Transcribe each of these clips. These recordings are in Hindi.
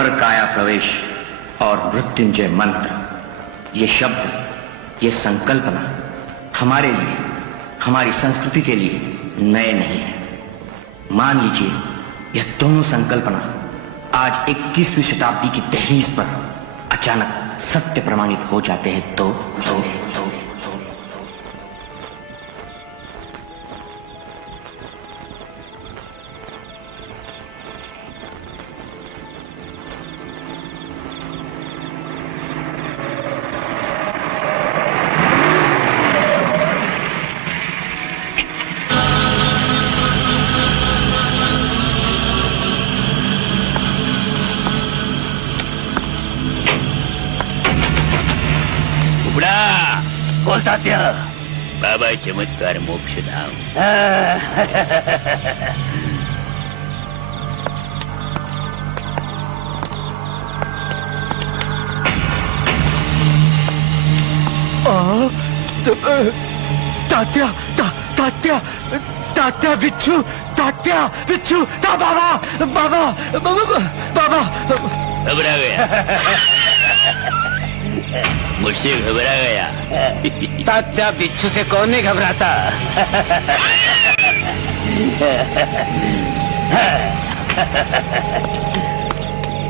पर काया प्रवेश और मृत्युंजय मंत्र, ये शब्द, ये संकल्पना हमारे लिए, हमारी संस्कृति के लिए नए नहीं है। मान लीजिए यह दोनों संकल्पना आज 21वीं शताब्दी की दहलीज पर अचानक सत्य प्रमाणित हो जाते हैं तो बाबा चमत्कार मोक्षधाम। तात्या तात्या तात्या बिच्छू, तात्या बिच्छू, बाबा बाबा बाबा घबरा गया। मुझसे घबरा गया। तात्या बिच्छू से कौन नहीं घबराता।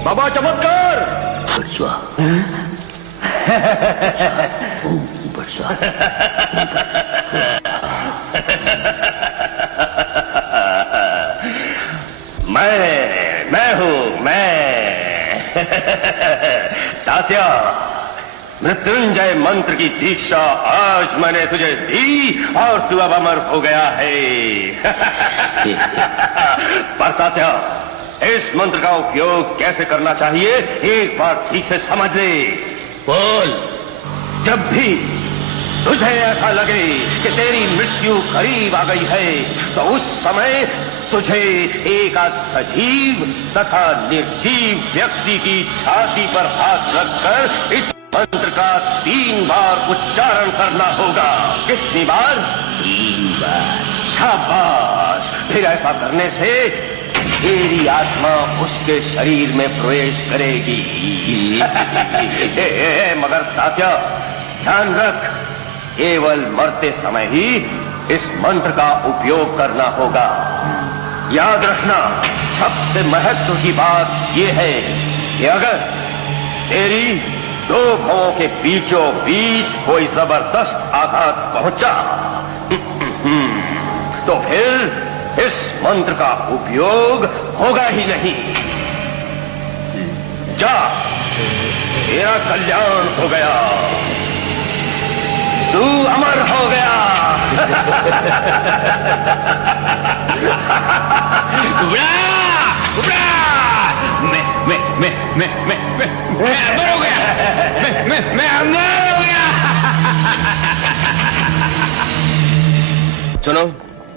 बाबा चमत्कार। मैं हूँ मैं। तात्या, मृत्युंजय मंत्र की दीक्षा आज मैंने तुझे दी और तू अब अमर हो गया है। पर तात्या, इस मंत्र का उपयोग कैसे करना चाहिए एक बार ठीक से समझ ले। बोल। जब भी तुझे ऐसा लगे कि तेरी मृत्यु करीब आ गई है तो उस समय तुझे एक सजीव तथा निर्जीव व्यक्ति की छाती पर हाथ रखकर इस मंत्र का 3 बार उच्चारण करना होगा। कितनी बार? 3 बार। शाबाश। फिर ऐसा करने से तेरी आत्मा उसके शरीर में प्रवेश करेगी। मगर तात्या, ध्यान रख, केवल मरते समय ही इस मंत्र का उपयोग करना होगा। याद रखना, सबसे महत्व की बात यह है कि अगर तेरी 2 भवों के बीचों बीच कोई जबरदस्त आघात पहुंचा तो फिर इस मंत्र का उपयोग होगा ही नहीं। जा, तेरा कल्याण हो गया, तू अमर हो गया। मैं अमर हो गया। मैं अमर हो गया। सुनो,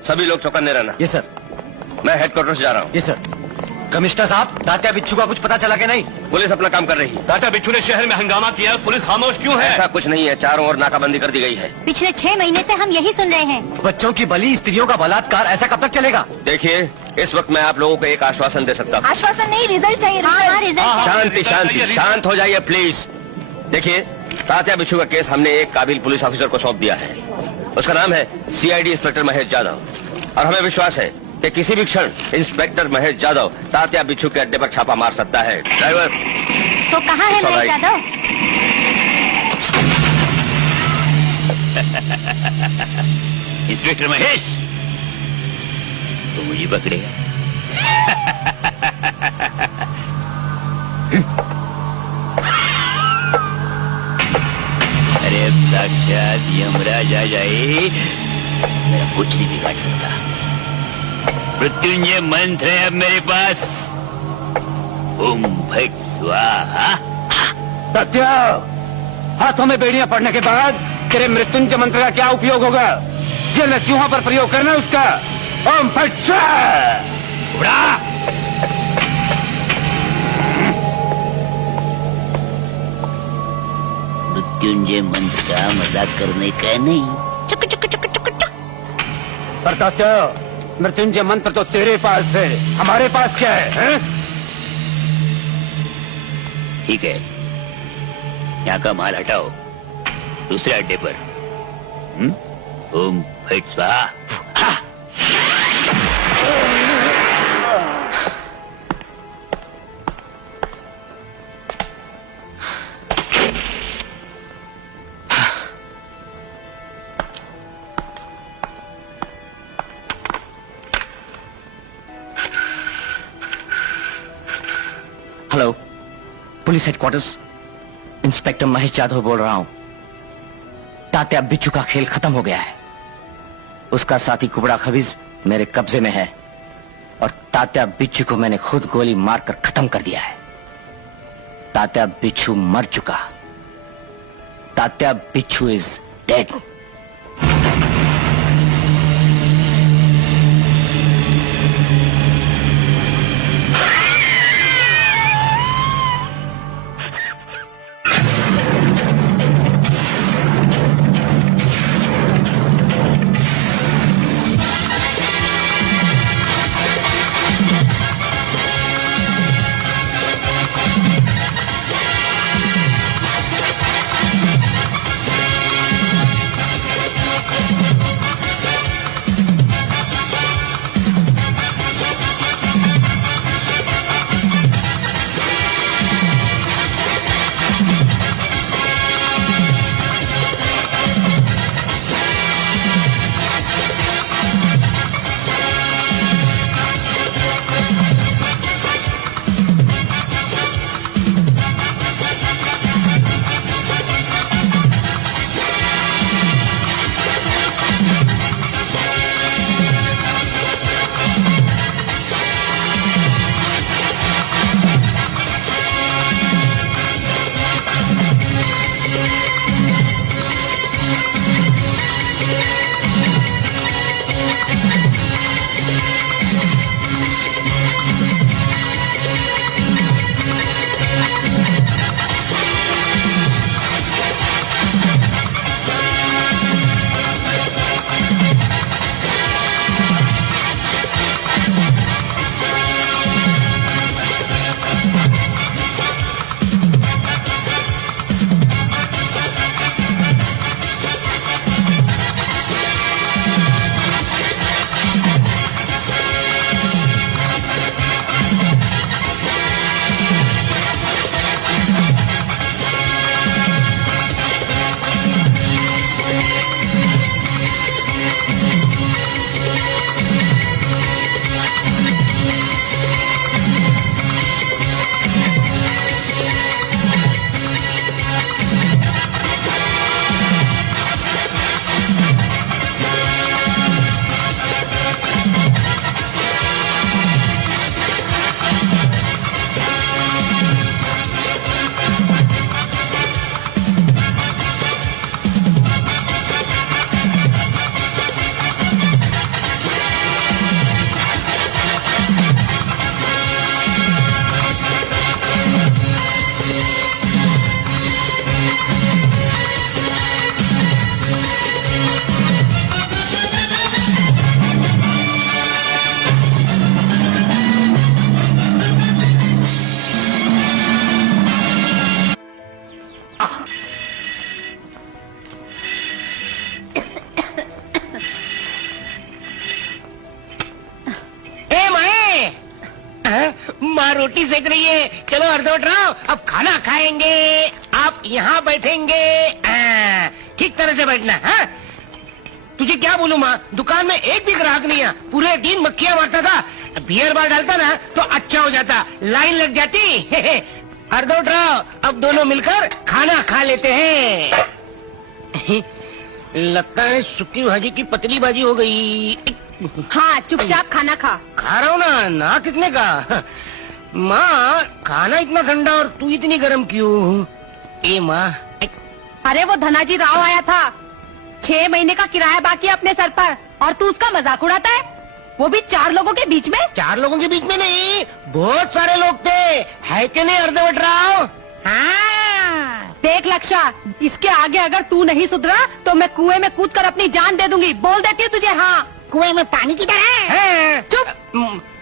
सभी लोग चौकन्ने रहना। ये सर। मैं हेडक्वार्टर से जा रहा हूँ। ये सर। कमिश्नर साहब, तात्या बिच्छू का कुछ पता चला कि नहीं? पुलिस अपना काम कर रही है। तात्या बिच्छू ने शहर में हंगामा किया, पुलिस खामोश क्यों है? ऐसा कुछ नहीं है, चारों ओर नाकाबंदी कर दी गई है। पिछले 6 महीने से हम यही सुन रहे हैं। बच्चों की बलि, स्त्रियों का बलात्कार, ऐसा कब तक चलेगा? देखिए, इस वक्त मैं आप लोगों को एक आश्वासन दे सकता हूँ। आश्वासन नहीं, रिजल्ट चाहिए। हाँ, रिजल्ट। शांति शांति, शांत हो जाइए प्लीज। देखिए, तात्या बिच्छू का केस हमने एक काबिल पुलिस ऑफिसर को सौंप दिया है। उसका नाम है CID इंस्पेक्टर महेश यादव, और हमें विश्वास है कि किसी भी क्षण इंस्पेक्टर महेश यादव तात्या बिच्छू के अड्डे पर छापा मार सकता है। ड्राइवर। तो कहाँ है महेश यादव? इंस्पेक्टर महेश, तो मुझे पकड़ेगा। अरे अब साक्षात यमराज आ जाए, मेरा कुछ नहीं बिगाड़ सकता। मृत्युंजय मंत्र है अब मेरे पास। ओम भट स्वाहा। तात्या, हाथों में बेड़ियां पड़ने के बाद तेरे मृत्युंजय मंत्र का क्या उपयोग होगा? ये नरसिंहों पर प्रयोग करना उसका। ओम फट स्वाहा। मृत्युंजय मंत्र का मजाक करने का नहीं। चुक चुक चुक चुक चुक। पर तात्या, मृत्युंजय मंत्र तो तेरे पास है, हमारे पास क्या है? ठीक है, यहाँ का माल हटाओ, दूसरे अड्डे पर। ओम फट स्वाहा। हा! Hello, police headquarters, inspector Mahesh Yadav बोल रहा हूं। तात्या बिच्छू का खेल खत्म हो गया है। उसका साथी कुबड़ा खबीज मेरे कब्जे में है और तात्या बिच्छू को मैंने खुद गोली मारकर खत्म कर दिया है। तात्या बिच्छू मर चुका। तात्या बिच्छू इज डेड। माँ रोटी सेक रही है, चलो अर्धवट रहो, अब खाना खाएंगे। आप यहाँ बैठेंगे, ठीक तरह से बैठना। हाँ, तुझे क्या बोलूं माँ, दुकान में एक भी ग्राहक नहीं है, पूरे दिन मक्खियाँ मारता था। बियर बार डालता ना तो अच्छा हो जाता, लाइन लग जाती। अर्धवट रहो, अब दोनों मिलकर खाना खा लेते हैं। लगता है सूखी भाजी की पतली भाजी हो गई। हाँ, चुपचाप खाना खा। खा रहा हूँ ना, ना किसने कहा। माँ, खाना इतना ठंडा और तू इतनी गर्म क्यों? ए माँ। अरे वो धनाजी राव आया था, 6 महीने का किराया बाकी है अपने सर पर, और तू उसका मजाक उड़ाता है, वो भी 4 लोगों के बीच में। 4 लोगों के बीच में नहीं, बहुत सारे लोग थे, है कि नहीं अर्धवट राव? हाँ, देख लक्षा, इसके आगे अगर तू नहीं सुधरा तो मैं कुएं में कूद कर अपनी जान दे दूंगी। बोल देती हूँ तुझे। हाँ, कुएं में पानी की तरह है। चुप,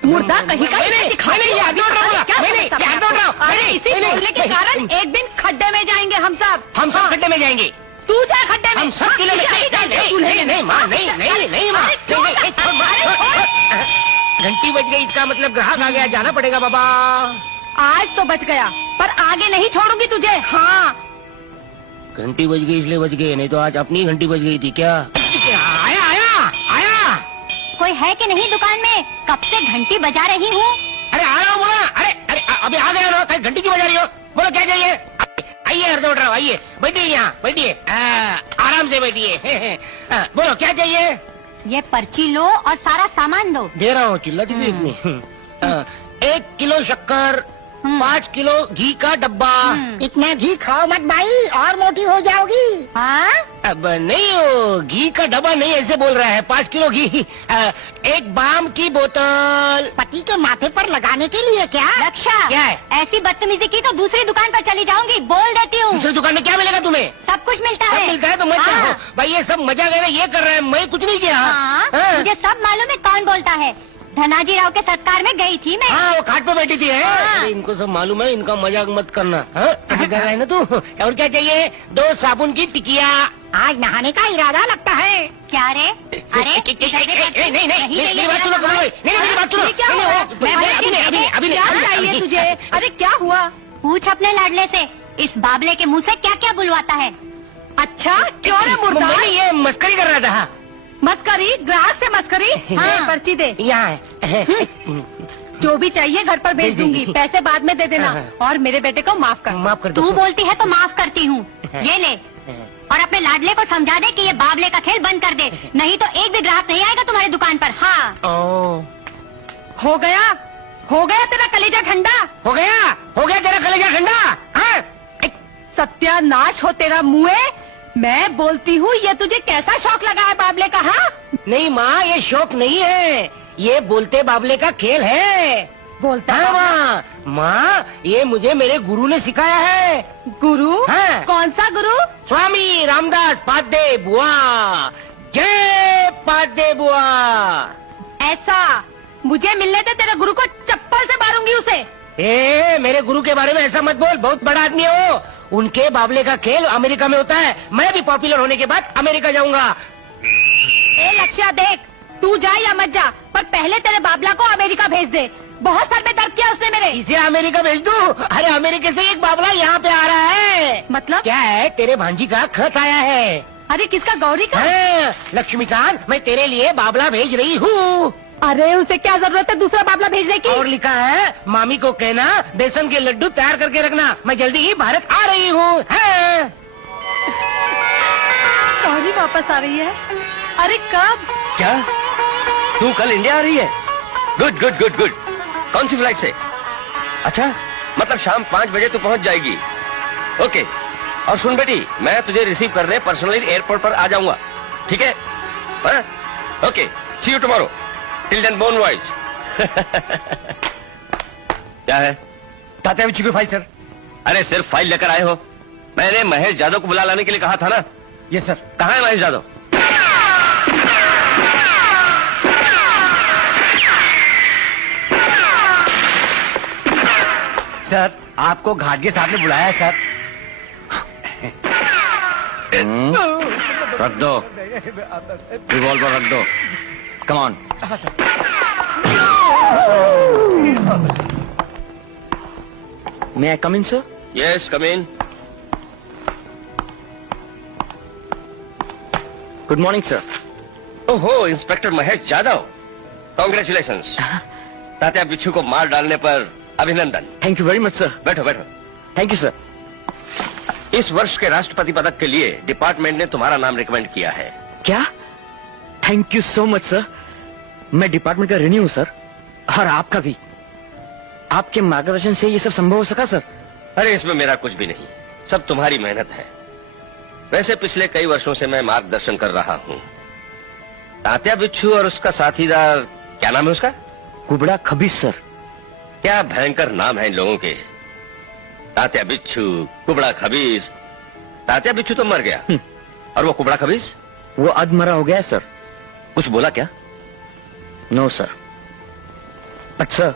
मुर्दा कहीं का। मैंने याद नहीं, अरे इसी बोलने के कारण एक दिन खड्डे में जाएंगे हम सब। हम सब खड्डे में जाएंगे। तू जा खड्डे में। हम सब चूल्हे में नहीं माँ, नहीं माँ। घंटी बज गई, इसका मतलब ग्राहक आ गया, जाना पड़ेगा बाबा। आज तो बच गया, पर आगे नहीं छोड़ूंगी तुझे। हाँ, घंटी बज गई इसलिए बच गई, नहीं तो आज अपनी घंटी बज गई थी क्या? आया आया आया। कोई है कि नहीं दुकान में? कब से घंटी बजा रही हूँ। अरे आ रहा हूँ, बोला। अरे अरे अभी आ गया ना, कहीं घंटी क्यों बजा रही हो? बोलो क्या चाहिए? आइए हरदौड़ रहा, आइए बैठिए, यहाँ बैठिए, आराम से बैठिए। बोलो क्या चाहिए? ये पर्ची लो और सारा सामान दो। दे रहा हूँ, चिल्लाती क्यों इतनी? 1 किलो शक्कर, 5 किलो घी का डब्बा। इतना घी खाओ मत भाई, और मोटी हो जाओगी। हाँ, अब नहीं, हो घी का डब्बा नहीं, ऐसे बोल रहा है। 5 किलो घी, 1 बाम की बोतल। पति के माथे पर लगाने के लिए क्या? रक्षा, क्या है? ऐसी बदतमीजी की तो दूसरी दुकान पर चली जाऊंगी, बोल देती हूँ। दूसरी दुकान में क्या मिलेगा तुम्हें? सब कुछ मिलता सब है। मिलता है तो मत हाँ। जाओ भाई, ये सब मजा कर ये कर रहा है, मैं कुछ नहीं किया। हाँ, हाँ। मुझे सब मालूम है कौन बोलता है। धनाजी राव के सत्कार में गई थी मैं। हाँ, वो खाट पे बैठी थी। है? हाँ। अरे इनको सब मालूम है, इनका मजाक मत करना। हाँ? कर रहा है ना तू? और क्या चाहिए? 2 साबुन की टिकिया। आज नहाने का इरादा लगता है। क्या रे? अरे नहीं मेरी बात सुनो, मेरी बात सुनो। क्या हुआ? अभी क्या चाहिए तुझे? अरे क्या हुआ? पूछ अपने लाडले से, इस बाबले के मुंह से क्या क्या बुलवाता है। अच्छा, क्यों रे मुर्दा? मैं ये मस्करी कर रहा था। मस्करी? ग्राहक से मस्करी? हाँ, पर्ची दे। यहाँ है। जो भी चाहिए घर पर भेज दूंगी, पैसे बाद में दे देना। और मेरे बेटे को माफ कर। माफ कर दो। तू बोलती है तो माफ करती हूँ। ये ले, और अपने लाडले को समझा दे कि ये बाबले का खेल बंद कर दे, नहीं तो एक भी ग्राहक नहीं आएगा तुम्हारी दुकान पर। हाँ, हो गया तेरा कलेजा ठंडा। हो गया तेरा कलेजा ठंडा। हाँ? सत्यानाश हो तेरा मुँह। मैं बोलती हूँ, ये तुझे कैसा शौक लगा है बाबले का? हाँ, नहीं माँ, ये शौक नहीं है, ये बोलते बाबले का खेल है। बोलता हाँ माँ, ये मुझे मेरे गुरु ने सिखाया है। गुरु? हाँ। कौन सा गुरु? स्वामी रामदास पादे बुआ। जय पादे बुआ। ऐसा? मुझे मिलने दे, तेरे गुरु को चप्पल से मारूंगी उसे। मेरे गुरु के बारे में ऐसा मत बोल, बहुत बड़ा आदमी है वो। उनके बाबले का खेल अमेरिका में होता है, मैं भी पॉपुलर होने के बाद अमेरिका जाऊंगा। लक्ष्या देख, तू जा या मत जा, पर पहले तेरे बाबला को अमेरिका भेज दे। बहुत सर में दर्द किया उसने मेरे। इसे अमेरिका भेज दूं? अरे अमेरिका से एक बाबला यहाँ पे आ रहा है। मतलब क्या है? तेरे भांजी का खत आया है। अरे किसका? गौरी का? हाँ, लक्ष्मीकांत, मैं तेरे लिए बाबला भेज रही हूँ। अरे उसे क्या जरूरत है दूसरा बाबला भेजने की? और लिखा है, मामी को कहना बेसन के लड्डू तैयार करके रखना, मैं जल्दी ही भारत आ रही हूँ। हाँ। गौरी वापस आ रही है? अरे कब? क्या तू कल इंडिया आ रही है? Good good good good. कौन सी फ्लाइट से? अच्छा, मतलब शाम 5 बजे तू पहुंच जाएगी। ओके। और सुन बेटी, मैं तुझे रिसीव करने पर्सनली एयरपोर्ट पर आ जाऊंगा, ठीक है? हाँ? Okay, see you tomorrow. Till then bon voyage. क्या है? तात्या बिच्छू की फाइल सर। अरे सिर्फ फाइल लेकर आए हो? मैंने महेश यादव को बुला लाने के लिए कहा था ना। Yes sir. कहाँ है महेश यादव? सर, आपको घाटगे साहब ने बुलाया है सर। रख दो, रिवॉल्वर रख दो। Come on. May I come in sir? Yes, come in. Good morning sir. ओहो, इंस्पेक्टर महेश यादव, कॉन्ग्रेचुलेशंस। तात्या बिच्छू को मार डालने पर अभिनंदन। Thank you very much sir. बैठो बैठो। Thank you sir. इस वर्ष के राष्ट्रपति पदक के लिए डिपार्टमेंट ने तुम्हारा नाम रिकमेंड किया है। क्या? Thank you so much sir. मैं डिपार्टमेंट का ऋणी हूं सर, और आपका भी। आपके मार्गदर्शन से ये सब संभव हो सका सर। अरे इसमें मेरा कुछ भी नहीं, सब तुम्हारी मेहनत है। वैसे पिछले कई वर्षों से मैं मार्गदर्शन कर रहा हूं। तात्या बिच्छू और उसका साथीदार, क्या नाम है उसका? कुबड़ा खबीज सर। क्या भयंकर नाम है इन लोगों के। तात्या बिच्छू, कुबड़ा खबीज। तात्या बिच्छू तो मर गया, और वो कुबड़ा खबीज? वो अधमरा हो गया है सर। कुछ बोला क्या? नो सर, बट सर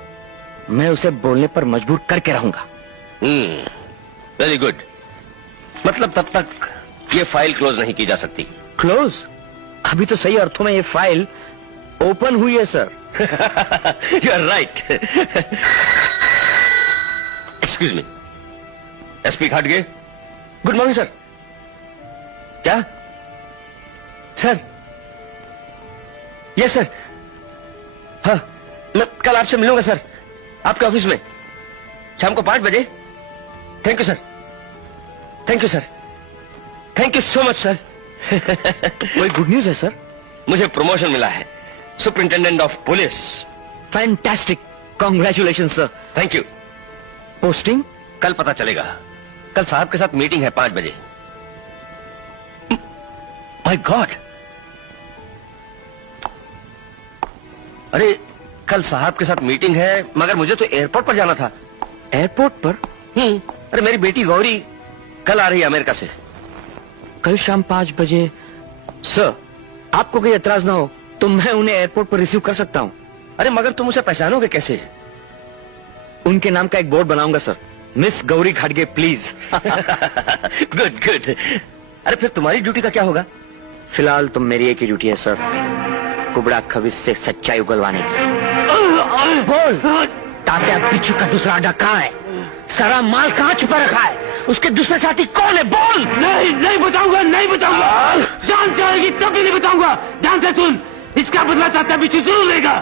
मैं उसे बोलने पर मजबूर करके रहूंगा। Very good. मतलब तब तक ये फाइल क्लोज नहीं की जा सकती। क्लोज? अभी तो सही अर्थों में ये फाइल ओपन हुई है sir. You are right. Excuse me, SP Khatge. Good morning sir. क्या सर? Yes sir. हाँ, मैं कल आपसे मिलूंगा सर, आपके ऑफिस में शाम को 5 बजे। Thank you sir, thank you sir, thank you so much sir. कोई गुड न्यूज है सर? मुझे प्रमोशन मिला है, superintendent of police. Fantastic, congratulation sir. Thank you. Posting? कल पता चलेगा। कल साहब के साथ मीटिंग है 5 बजे। माय गॉड, अरे कल साहब के साथ मीटिंग है, मगर मुझे तो एयरपोर्ट पर जाना था। एयरपोर्ट पर? अरे मेरी बेटी गौरी कल आ रही है अमेरिका से। कल शाम 5 बजे। सर, आपको कोई एतराज ना हो तो मैं उन्हें एयरपोर्ट पर रिसीव कर सकता हूं। अरे मगर तुम उसे पहचानोगे कैसे? उनके नाम का एक बोर्ड बनाऊंगा sir, miss Gauri Khatge please. Good good. अरे फिर तुम्हारी ड्यूटी का क्या होगा? फिलहाल तो मेरी एक ही ड्यूटी है सर, कुबड़ा खविस से सच्चाई उगलवाने की। बोल, तात्या बिच्छू का दूसरा अड्डा कहाँ है? सारा माल कहाँ छुपा रखा है? उसके दूसरे साथी कौन है? बोल। नहीं बताऊंगा, नहीं बताऊंगा। जान जाएगी तब भी नहीं बताऊंगा। ध्यान से सुन, इसका बदला तात्या बिच्छू जरूर लेगा।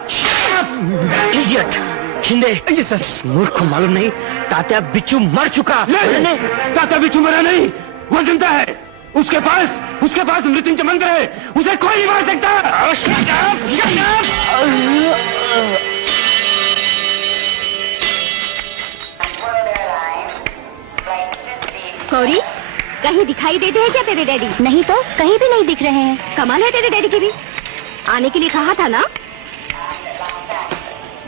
इडियट शिंदे, ये सर, इस मूर्ख को मालूम नहीं तात्या बिच्छू मर चुका। नहीं, तात्या बिच्छू मरा नहीं, वो जिंदा है। उसके पास मृत्युंजय मंत्र है, उसे कोई नहीं मार सकता। Shut up, shut up! Gauri, कहीं दिखाई देते हैं क्या तेरे डैडी? नहीं तो, कहीं भी नहीं दिख रहे हैं। कमाल है तेरे डैडी की भी। आने के लिए कहा था ना?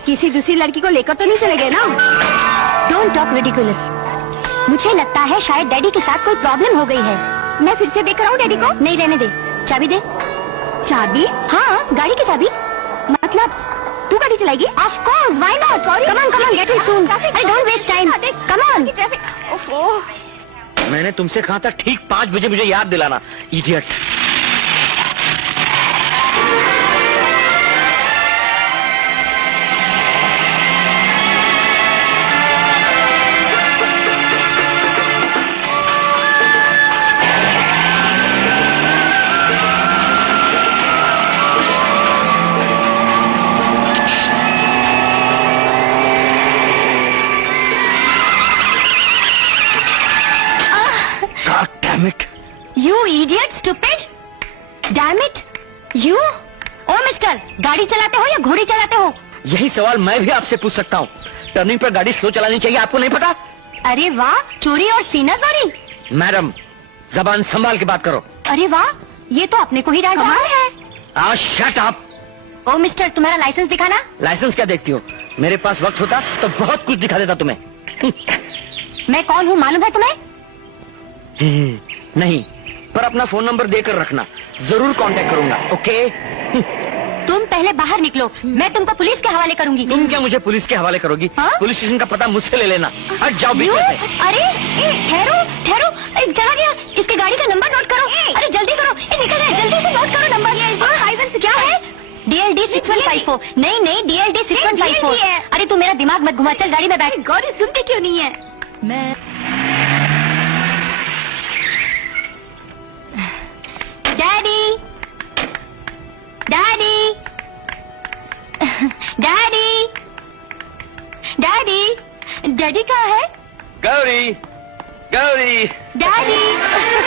किसी दूसरी लड़की को लेकर तो नहीं चले गए ना? Don't talk ridiculous. मुझे लगता है शायद डैडी के साथ कोई प्रॉब्लम हो गई है। मैं फिर से देख रहा हूँ डैडी को। नहीं, रहने दे। चाबी दे। चाबी? हाँ, गाड़ी की चाबी। मतलब तू गाड़ी चलाएगी? Of course, why not? Come on, get in soon. अरे don't waste time, come on. ओफो, मैंने तुमसे कहा था ठीक 5 बजे मुझे याद दिलाना, idiot. Damn it! You idiot, stupid! Damn it! You? Oh mister, गाड़ी चलाते हो या घोड़ी चलाते हो? यही सवाल मैं भी आपसे पूछ सकता हूँ। टर्निंग पर गाड़ी स्लो चलानी चाहिए, आपको नहीं पता? अरे वाह, चोरी और सीना चोरी। मैडम, जबान संभाल के बात करो। अरे वाह, ये तो अपने को ही डांट रहा है। Shut up. ओ मिस्टर, तुम्हारा लाइसेंस दिखाना। लाइसेंस क्या देखती हो? मेरे पास वक्त होता तो बहुत कुछ दिखा देता तुम्हें। मैं कौन हूँ मालूम है तुम्हें? नहीं, पर अपना फोन नंबर देकर रखना, जरूर कांटेक्ट करूंगा। ओके? तुम पहले बाहर निकलो, मैं तुमको पुलिस के हवाले करूंगी। तुम क्या मुझे पुलिस के हवाले करोगी? हाँ? पुलिस स्टेशन का पता मुझसे ले लेना। हट जाओ बीच में से। अरे ठहरो, एक चला गया। इसके गाड़ी का नंबर नोट करो। अरे जल्दी करो, निकल रहा है, जल्दी से नोट करो नंबर। 51 क्या है? DLD 6154। नहीं, DLD 6154। अरे तू मेरा दिमाग मत घुमा, चल गाड़ी में बैठ। गौरी सुनती क्यों नहीं है? मैं डैडी, डैडी कहाँ है? Gauri, Gauri. Daddy.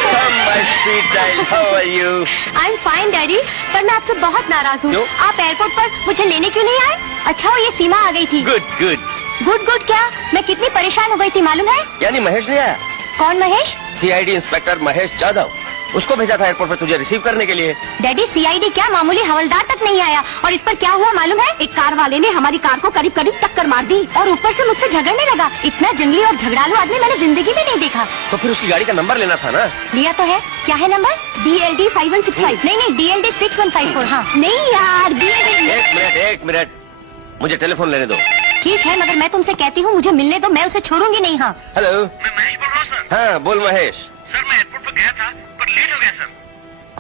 Come my sweet child, how are you? I am fine daddy, पर मैं आपसे बहुत नाराज हूँ। क्यों? आप एयरपोर्ट पर मुझे लेने क्यों नहीं आए? अच्छा, ये सीमा आ गई थी। गुड क्या? मैं कितनी परेशान हो गई थी मालूम है? यानी महेश नहीं आया? कौन महेश? CID इंस्पेक्टर महेश जाधव, उसको भेजा था एयरपोर्ट पर तुझे रिसीव करने के लिए। डैडी, CID क्या, मामूली हवलदार तक नहीं आया। और इस पर क्या हुआ मालूम है? एक कार वाले ने हमारी कार को करीब टक्कर मार दी और ऊपर से मुझसे झगड़ने लगा। इतना जंगली और झगड़ालू आदमी मैंने जिंदगी में नहीं देखा। तो फिर उसकी गाड़ी का नंबर लेना था ना? लिया तो है। क्या है नंबर? DLD 5165। नहीं, DLD 6154। हाँ, नहीं यार, DLD। एक मिनट, मुझे टेलीफोन लेने दो। ठीक है, मगर मैं तुमसे कहती हूँ मुझे मिलने दो, मैं उसे छोड़ूंगी नहीं। हाँ, हेलो, मैं महेश बोल रहा रहा हूँ सर। हाँ बोल महेश। सर मैं एयरपोर्ट पर गया था पर लेट हो गया सर।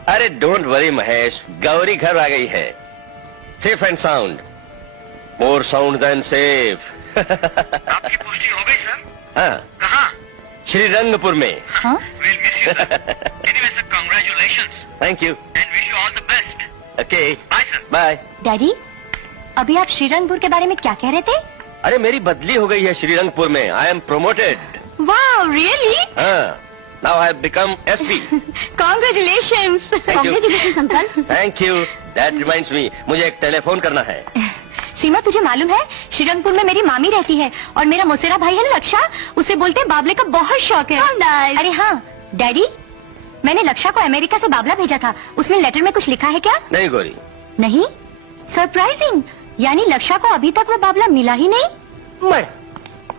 अरे डोंट वरी महेश, गौरी घर आ गई है। Safe and sound, more sound than safe. आपकी पोस्टिंग हो गई सर? हाँ, कहाँ? श्रीरंगपुर में। We'll miss you, sir. Anyway, sir, congratulations thank you. and wish you all the best. Okay Bye, sir. Bye. Daddy, अभी आप श्रीरंगपुर के बारे में क्या कह रहे थे? अरे मेरी बदली हो गई है श्रीरंगपुर में। I am promoted. वाह, रियली? हाँ, now I have become SP. Congratulations. you. Congratulations uncle. Thank you. That reminds me, मुझे एक टेलीफोन करना है। सीमा, तुझे मालूम है श्रीरंगपुर में मेरी मामी रहती है और मेरा मौसेरा भाई है ना लक्षा, उसे बोलते हैं बाबले का बहुत शौक है। अरे हाँ डैडी, मैंने लक्षा को अमेरिका से बाबला भेजा था, उसने लेटर में कुछ लिखा है क्या? नहीं गौरी। नहीं? सरप्राइजिंग, यानी लक्षा को अभी तक वो बाबला मिला ही नहीं? मैं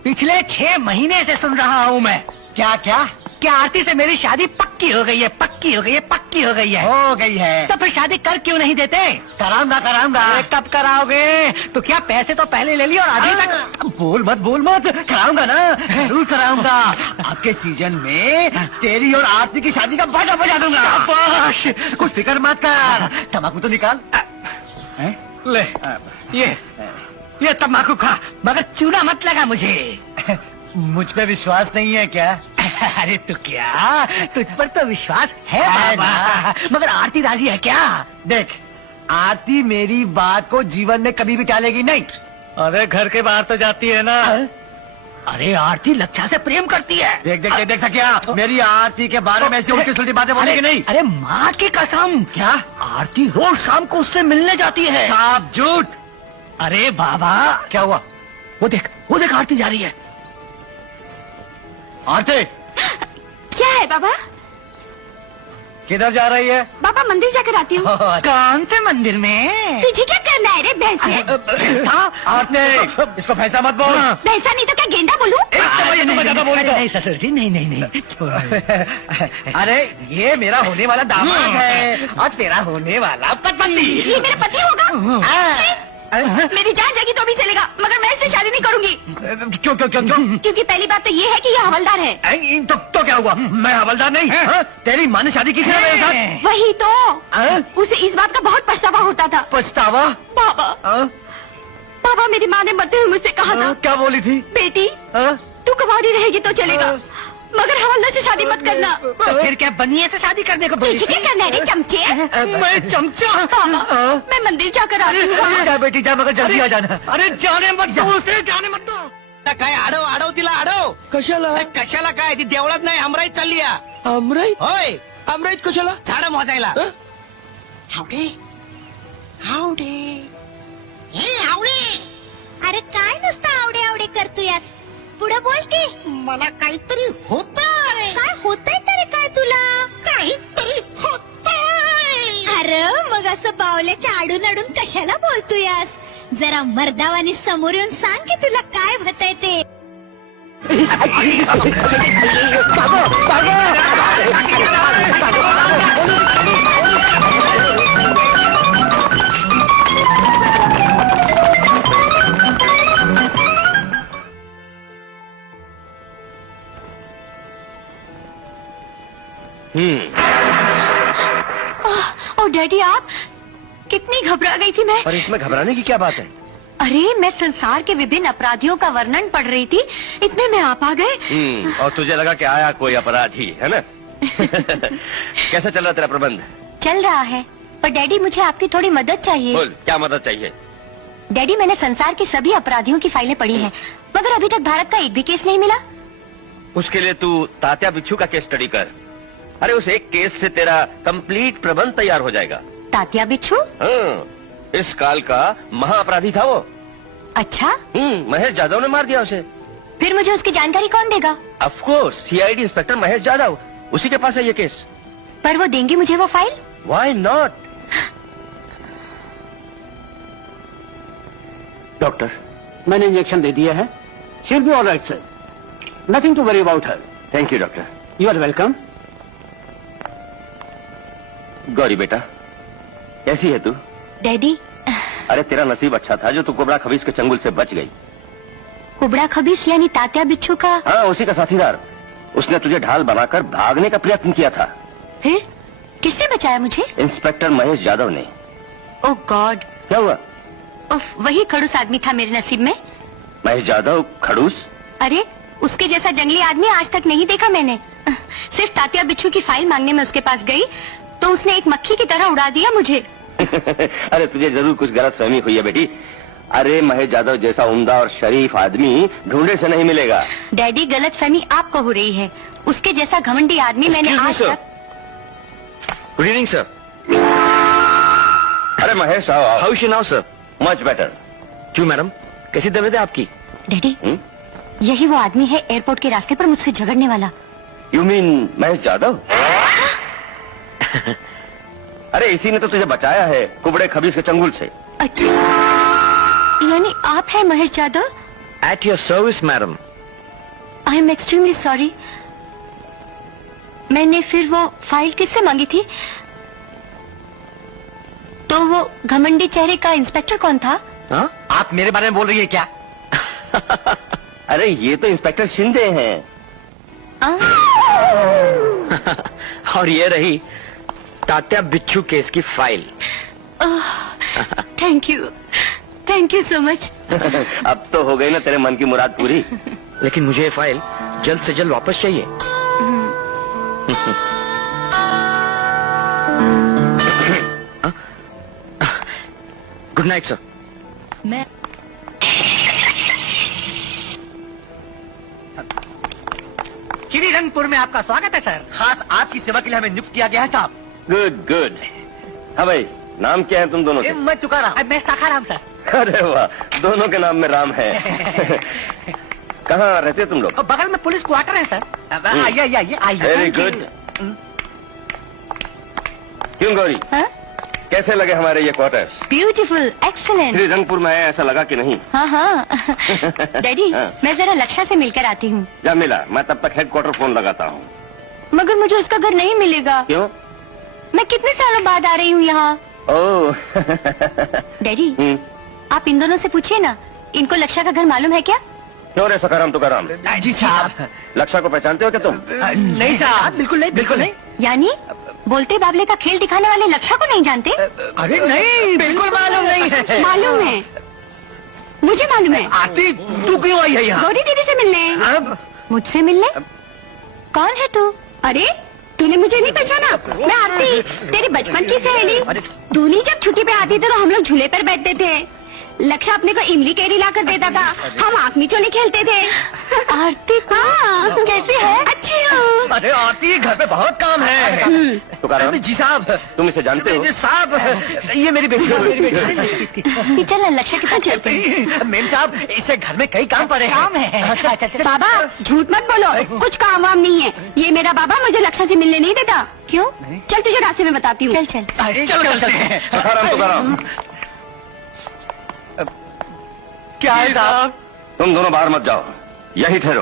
पिछले 6 महीने से सुन रहा हूँ मैं। क्या क्या क्या आरती से मेरी शादी पक्की हो गई है, पक्की हो गई है, पक्की हो गई है। हो गई है तो फिर शादी कर क्यों नहीं देते? कराऊंगा कराऊंगा। कब कराओगे? तो क्या पैसे तो पहले ले लिए और अभी तक? बोल मत कराऊंगा ना, जरूर कराऊंगा। आपके सीजन में तेरी और आरती की शादी का बाजा बजा दूंगा। शाबाश, कुछ फिक्र मत कर। तम्बाकू तो निकाल। ले ये तम्बाकू खा, मगर चूना मत लगा मुझे। मुझ पे विश्वास नहीं है क्या? अरे तू क्या, तुझ पर तो विश्वास है बाबा, मगर आरती राजी है क्या? देख, आरती मेरी बात को जीवन में कभी भी टालेगी नहीं। अरे घर के बाहर तो जाती है ना। अरे आरती लक्षा से प्रेम करती है। देख सकिया, मेरी आरती के बारे में ऐसी उल्टी सुलटी बातें बोलेगी नहीं। अरे माँ की कसम। क्या? आरती रोज शाम को उससे मिलने जाती है। साफ झूठ। अरे बाबा, क्या हुआ? वो देख आरती जा रही है। आरती क्या है बाबा? किधर जा रही है? बाबा मंदिर जाकर आती हूँ। कौन से मंदिर में? तुझे क्या करना है रे भैंसे? आरती, इसको भैंसा मत बोल। भैंसा नहीं तो क्या गेंदा बोलूं? नहीं ससुर जी, नहीं। अरे ये मेरा होने वाला दामाद है और तेरा होने वाला पति। ये मेरा पति होगा? मेरी जान जाएगी तो भी चलेगा, मगर मैं इससे शादी नहीं करूंगी। क्यों? क्योंकि पहली बात तो ये है कि ये हवलदार है। तो क्या हुआ? मैं हवलदार नहीं? तेरी माँ ने शादी की थी मेरे साथ। वही तो, उसे इस बात का बहुत पछतावा होता था। पछतावा? बाबा मेरी माँ ने मरते हुए मुझसे कहा था। क्या बोली थी? बेटी तू कुंवारी रहेगी तो चलेगा, मगर हवलदार से शादी मत करना। तो फिर क्या बनिए से शादी करने को बोली? क्या करना है रे चमचे? मैं चमचा? मैं मंदिर जाकर आ रही हूँ। जा बेटी जा, मगर जल्दी आ जाना। अरे जाने मत दो उसे, जाने मत दो। काय आडव तिला आडव. कशाला काय ती देवळात नाही, अमराईत चालली आहे. अमराईत? होय, अमराईत कशाला? झाडं मोजायला. अरे काय नुसतं आवडे करतोयास? पुढे बोल की. मला काहीतरी होतंय. काय होतंय तरी काय तुला? काहीतरी होतंय. अरे मग असं बावल्याच्या आडून कशाला बोलतोयास? जरा मर्दावानी समोर येऊन सांग की तुला काय होतंय ते. ओ डैडी, आप कितनी घबरा गई थी मैं। पर इसमें घबराने की क्या बात है? अरे मैं संसार के विभिन्न अपराधियों का वर्णन पढ़ रही थी, इतने में आप आ गए। और तुझे लगा कि आया कोई अपराधी है ना? कैसा चल रहा तेरा प्रबंध? चल रहा है, पर डैडी मुझे आपकी थोड़ी मदद चाहिए। बोल, क्या मदद चाहिए? डैडी, मैंने संसार के सभी अपराधियों की फाइलें पढ़ी हैं, मगर अभी तक भारत का एक भी केस नहीं मिला। उसके लिए तू तात्या बिच्छू का केस स्टडी कर। अरे उस एक केस से तेरा कंप्लीट प्रबंध तैयार हो जाएगा। तात्या बिच्छू? हाँ, इस काल का महाअपराधी था वो। अच्छा? महेश जादव ने मार दिया उसे। फिर मुझे उसकी जानकारी कौन देगा? Of course, CID inspector Mahesh Jadhav, उसी के पास है ये केस। पर वो देंगे मुझे वो फाइल? Why not? डॉक्टर, मैंने इंजेक्शन दे दिया है, she will be all right sir, nothing to worry about her. Thank you doctor. You are welcome. Gauri बेटा, कैसी है तू? डैडी, अरे तेरा नसीब अच्छा था जो तू कुबड़ा खबीस के चंगुल से बच गई। कुबड़ा खबीस यानी तात्या बिच्छू का? हाँ, उसी का साथीदार। उसने तुझे ढाल बनाकर भागने का प्रयत्न किया था। फिर किसने बचाया मुझे? इंस्पेक्टर महेश यादव ने। ओह गॉड, क्या हुआ? उफ, वही खड़ूस आदमी था मेरे नसीब में। महेश यादव खड़ूस? अरे उसके जैसा जंगली आदमी आज तक नहीं देखा मैंने। सिर्फ तात्या बिच्छू की फाइल मांगने में उसके पास गई तो उसने एक मक्खी की तरह उड़ा दिया मुझे। अरे तुझे जरूर कुछ गलतफहमी हुई है बेटी। अरे महेश यादव जैसा उम्दा और शरीफ आदमी ढूंढे से नहीं मिलेगा। डैडी, गलतफहमी आपको हो रही है। उसके जैसा घमंडी आदमी मैंने आज तक। Good evening sir. अरे महेश आओ। How is she now sir? Much better. क्यों मैडम, कैसी तबीयत है आपकी? डैडी, यही वो आदमी है एयरपोर्ट के रास्ते पर मुझसे झगड़ने वाला। You mean Mahesh Yadav? अरे इसी ने तो तुझे बचाया है कुबड़े खबीज के चंगुल से। अच्छा, यानी आप हैं Mahesh Yadav? At your service madam. I am extremely sorry. मैंने फिर वो फाइल किससे मांगी थी? तो वो घमंडी चेहरे का इंस्पेक्टर कौन था? हाँ? आप मेरे बारे में बोल रही है क्या? अरे ये तो इंस्पेक्टर शिंदे हैं। और ये रही तात्या बिच्छू केस की file. Thank you so much. अब तो हो गई ना तेरे मन की मुराद पूरी। लेकिन मुझे ये फाइल जल्द से जल्द वापस चाहिए। Good night sir. मैं श्रीरंगपुर में आपका स्वागत है सर। खास आपकी सेवा के लिए हमें नियुक्त किया गया है साहब। Good good. हाँ भाई, नाम क्या है तुम दोनों के? मैं तुकाराम। मैं साखाराम सर। अरे वाह, दोनों के नाम में राम है। कहाँ रहते तुम लोग? बगल में पुलिस क्वार्टर है सर। आइए आइए आइए। Very good. क्यों गौरी, हाँ? कैसे लगे हमारे ये क्वार्टर्स? Beautiful, excellent. श्रीरंगपुर में आया ऐसा लगा कि नहीं? हाँ हाँ। डैडी, हाँ। मैं जरा लक्षा से मिलकर आती हूँ। जा मिला, मैं तब तक हेडक्वार्टर फोन लगाता हूँ। मगर मुझे उसका घर नहीं मिलेगा। क्यों? मैं कितने सालों बाद आ रही हूँ यहाँ। ओह। डैडी, आप इन दोनों से पूछिए ना, इनको लक्षा का घर मालूम है क्या? क्यों रे सकाराम तुकाराम, जी साहब। लक्षा को पहचानते हो क्या तुम? नहीं साहब, बिल्कुल नहीं, बिल्कुल नहीं। यानी बोलते बाबले का खेल दिखाने वाले लक्षा को नहीं जानते? अरे नहीं, बिल्कुल मालूम नहीं है। मालूम है, मुझे मालूम है। आरती, तू क्यों आई है यहाँ? गौरी दीदी से मिलने। अब मुझसे मिलने? कौन है तू? अरे तूने मुझे नहीं पहचाना? मैं आरती, तेरी बचपन की सहेली। दूनी जब छुट्टी पे आती थी तो हम लोग झूले पर बैठते थे। लक्षा अपने को इमली कैरी ला कर देता था, हम आँख मिचोने खेलते थे। आरती, हाँ, कैसे है? अच्छी हो? अरे आरती, घर पे बहुत काम है। तुकाराम जी साहब। तुम इसे जानते हो? साहब, ये मेरी बेटी है, मेरी बेटी। चल लक्षा के पास चलते हैं। मेम साहब, इसे घर में कई काम पड़े हैं। काम है। अच्छा अच्छा। बाबा झूठ मत बोलो, कुछ काम वाम नहीं है। ये मेरा बाबा मुझे लक्षा से मिलने नहीं देता। क्यों? चल तुझे रास्ते में बताती हूँ। चल चल। चलो चलते हैं। सखाराम तुकाराम, क्या है साहब? तुम दोनों बाहर मत जाओ, यहीं ठहरो,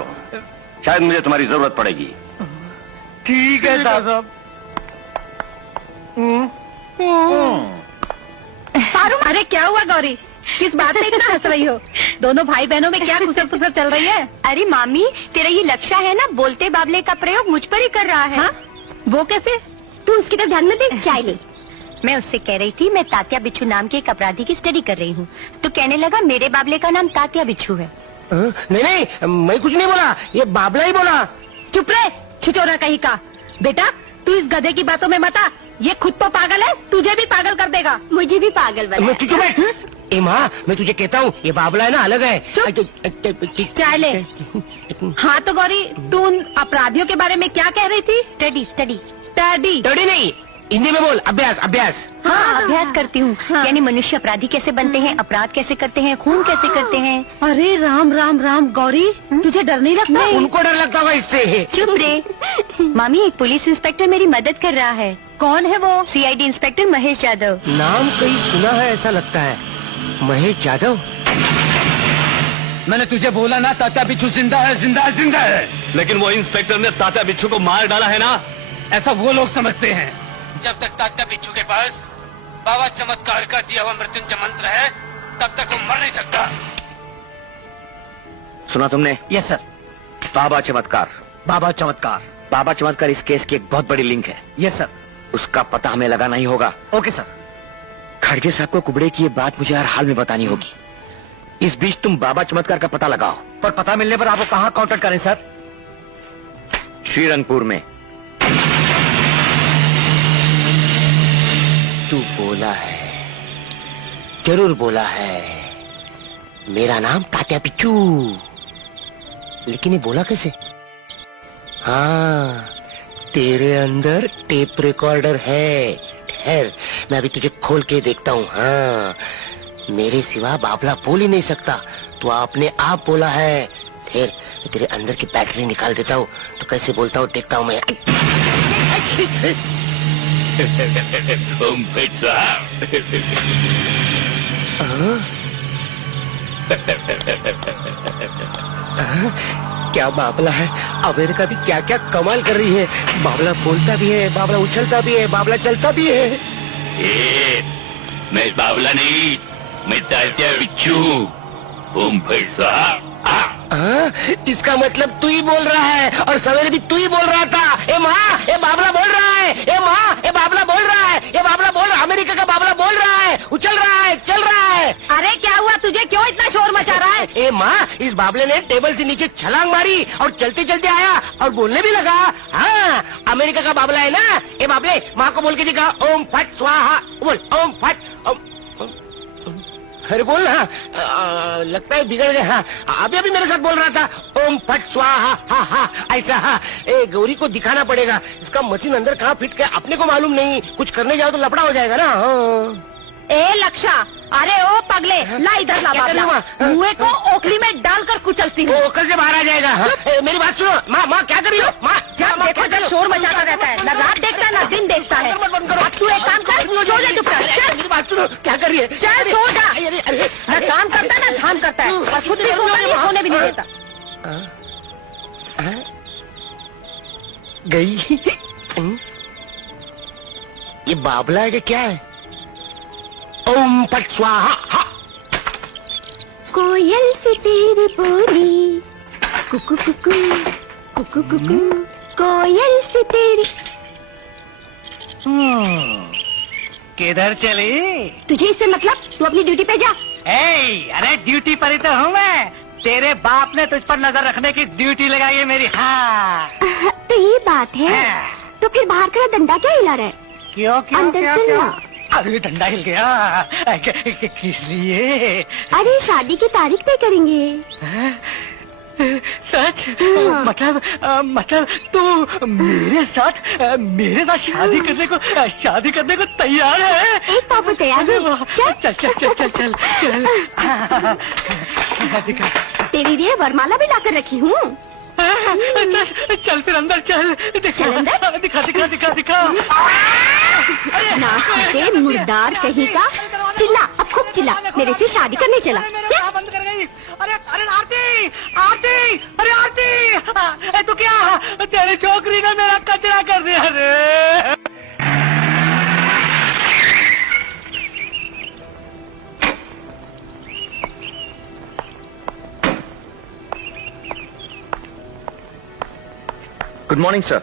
शायद मुझे तुम्हारी जरूरत पड़ेगी। ठीक है साहब। अरे क्या हुआ गौरी, किस बात से इतना हंस रही हो? दोनों भाई बहनों में क्या कुसर फुसर चल रही है? अरे मामी, तेरा ये लक्षा है ना, बोलते बाबले का प्रयोग मुझ पर ही कर रहा है। हाँ? वो कैसे? तू उसकी तरफ ध्यान में दे। चाय ले। मैं उससे कह रही थी मैं तात्या बिच्छू नाम के एक अपराधी की स्टडी कर रही हूँ, तो कहने लगा मेरे बाबले का नाम तात्या बिच्छू है। नहीं नहीं, मैं कुछ नहीं बोला, ये बाबला ही बोला। चुप रहे, छिचोरा कहीं का। बेटा तू इस गधे की बातों में मत आ, ये खुद तो पागल है, तुझे भी पागल कर देगा। मुझे भी पागल बना। मैं तू चुप है। ए माँ, मैं तुझे कहता हूँ ये बाबला है ना, अलग है। चाय ले। हाँ तो गौरी, तू उन अपराधियों के बारे में क्या कह रही थी? Study study. स्टडी? डरी नहीं, हिंदी में बोल। अभ्यास अभ्यास। हाँ, अभ्यास करती हूँ। हाँ। यानी मनुष्य अपराधी कैसे बनते हैं, अपराध कैसे करते हैं, खून कैसे करते हैं। अरे राम राम राम गौरी, तुझे डर नहीं लगता? उनको डर लगता होगा इससे। चुप रे। मामी, एक पुलिस इंस्पेक्टर मेरी मदद कर रहा है। कौन है वो? CID inspector Mahesh Yadav. नाम कहीं सुना है ऐसा लगता है, महेश यादव। मैंने तुझे बोला ना तात्या बिच्छू जिंदा है, जिंदा है, जिंदा है। लेकिन वो इंस्पेक्टर ने तात्या बिच्छू को मार डाला है ना। ऐसा वो लोग समझते हैं। जब तक तात्या बिच्छू के पास बाबा चमत्कार का दिया हुआ मृत्युंजय मंत्र है, तब तक वो मर नहीं सकता। सुना तुमने? Yes sir. बाबा चमत्कार, बाबा चमत्कार। बाबा चमत्कार इस केस की एक बहुत बड़ी लिंक है। Yes sir. उसका पता हमें लगाना ही होगा। Okay sir. खड़गे साहब को कुबड़े की ये बात मुझे हर हाल में बतानी होगी। इस बीच तुम बाबा चमत्कार का पता लगाओ। पर पता मिलने पर आपको कहाँ कांटेक्ट करें सर? श्रीरंगपुर में। तू बोला है, जरूर बोला है, मेरा नाम तात्या पिच्चू। लेकिन ये बोला कैसे? हाँ, तेरे अंदर टेप रिकॉर्डर है। ठहर, मैं अभी तुझे खोल के देखता हूँ। हाँ, मेरे सिवा बाबला बोल ही नहीं सकता, तो आपने आप बोला है। फिर मैं तेरे अंदर की बैटरी निकाल देता हूँ, तो कैसे बोलता हूँ देखता हूँ मैं। ओम फट स्वाहा। क्या बाबला है, अमेरिका भी क्या क्या कमाल कर रही है। बाबला बोलता भी है, बाबला उछलता भी है, बाबला चलता भी है। मैं बावला नहीं, मैं तात्या बिच्छू। ओम फट स्वाहा। इसका मतलब तू ही बोल रहा है, और सवेरे भी तू ही बोल रहा था। ए माँ, ये बाबला बोल रहा है। ए माँ, ये बाबला बोल रहा है। ये बाबला बोल रहा, अमेरिका का बाबला बोल रहा है, उछल रहा है, चल रहा है। अरे क्या हुआ तुझे, क्यों इतना शोर मचा रहा है? ए माँ, इस बाबले ने टेबल से नीचे छलांग मारी और चलते चलते आया और बोलने भी लगा। हाँ, अमेरिका का बाबला है ना। ए बाबले, माँ को बोल के दिखा, ओम फट स्वाहा। बोल, ओम फट। अरे बोल ना। लगता है बिगड़ गया। हाँ, अभी मेरे साथ बोल रहा था, ओम फट स्वाहा। हा हा, ऐसा। हाँ, ए गौरी को दिखाना पड़ेगा। इसका मशीन अंदर कहाँ फिट गया अपने को मालूम नहीं। कुछ करने जाओ तो लफड़ा हो जाएगा ना। हाँ। ए लक्षा, अरे ओ पगले, ला इधर ला बाबला। मुँह को ओखली में डालकर कुचलती हूँ। वो कल से बाहर आ जाएगा। हाँ? मेरी बात सुनो। माँ, माँ क्या कर रही हो? माँ, जब देखो जब शोर मचाता रहता है, न रात देखता है न दिन देखता है। अब तू एक काम कर, सो जा चुपचाप। चल, मेरी बात सुनो, क्या कर रही है? चल सो जा। अरे न काम करता है न धाम करता है, और खुद भी सोता नहीं, सोने भी नहीं देता। गई। ये बाबला है कि क्या है? ओम फट स्वाहा। हा। कोयल से तेरी बोली, कुकु कुकु कुकु कुकु, कोयल से तेरी। किधर चली? तुझे इससे मतलब, तू अपनी ड्यूटी पे जा। अरे ड्यूटी पर ही तो हूँ मैं। तेरे बाप ने तुझ पर नजर रखने की ड्यूटी लगाई है मेरी। हाँ। तो ये बात है। तो फिर बाहर का डंडा क्या हिला रहा है? क्यों क्यों अंदर क्यों, चल क्यों? ना। अरे डंडा हिल गया। किस लिए? अरे शादी की तारीख तय करेंगे। सच? हाँ। मतलब तू मेरे साथ शादी करने को तैयार है? एक पापा तैयार है। चल चल चल चल चल चल। दिखा। तेरे लिए वरमाला भी लाकर रखी हूँ। चल फिर अंदर चल। चल अंदर। दिखा दिखा दिखा दिखा। नाक मुर्दार कहीं का, चिल्ला, अब खूब चिल्ला, मेरे से शादी करने चला। बंद कर गई। अरे अरे आरती, आरती, अरे आरती, तू क्या? तेरी छोकरी ने मेरा कचरा कर दिया रे। Good morning sir.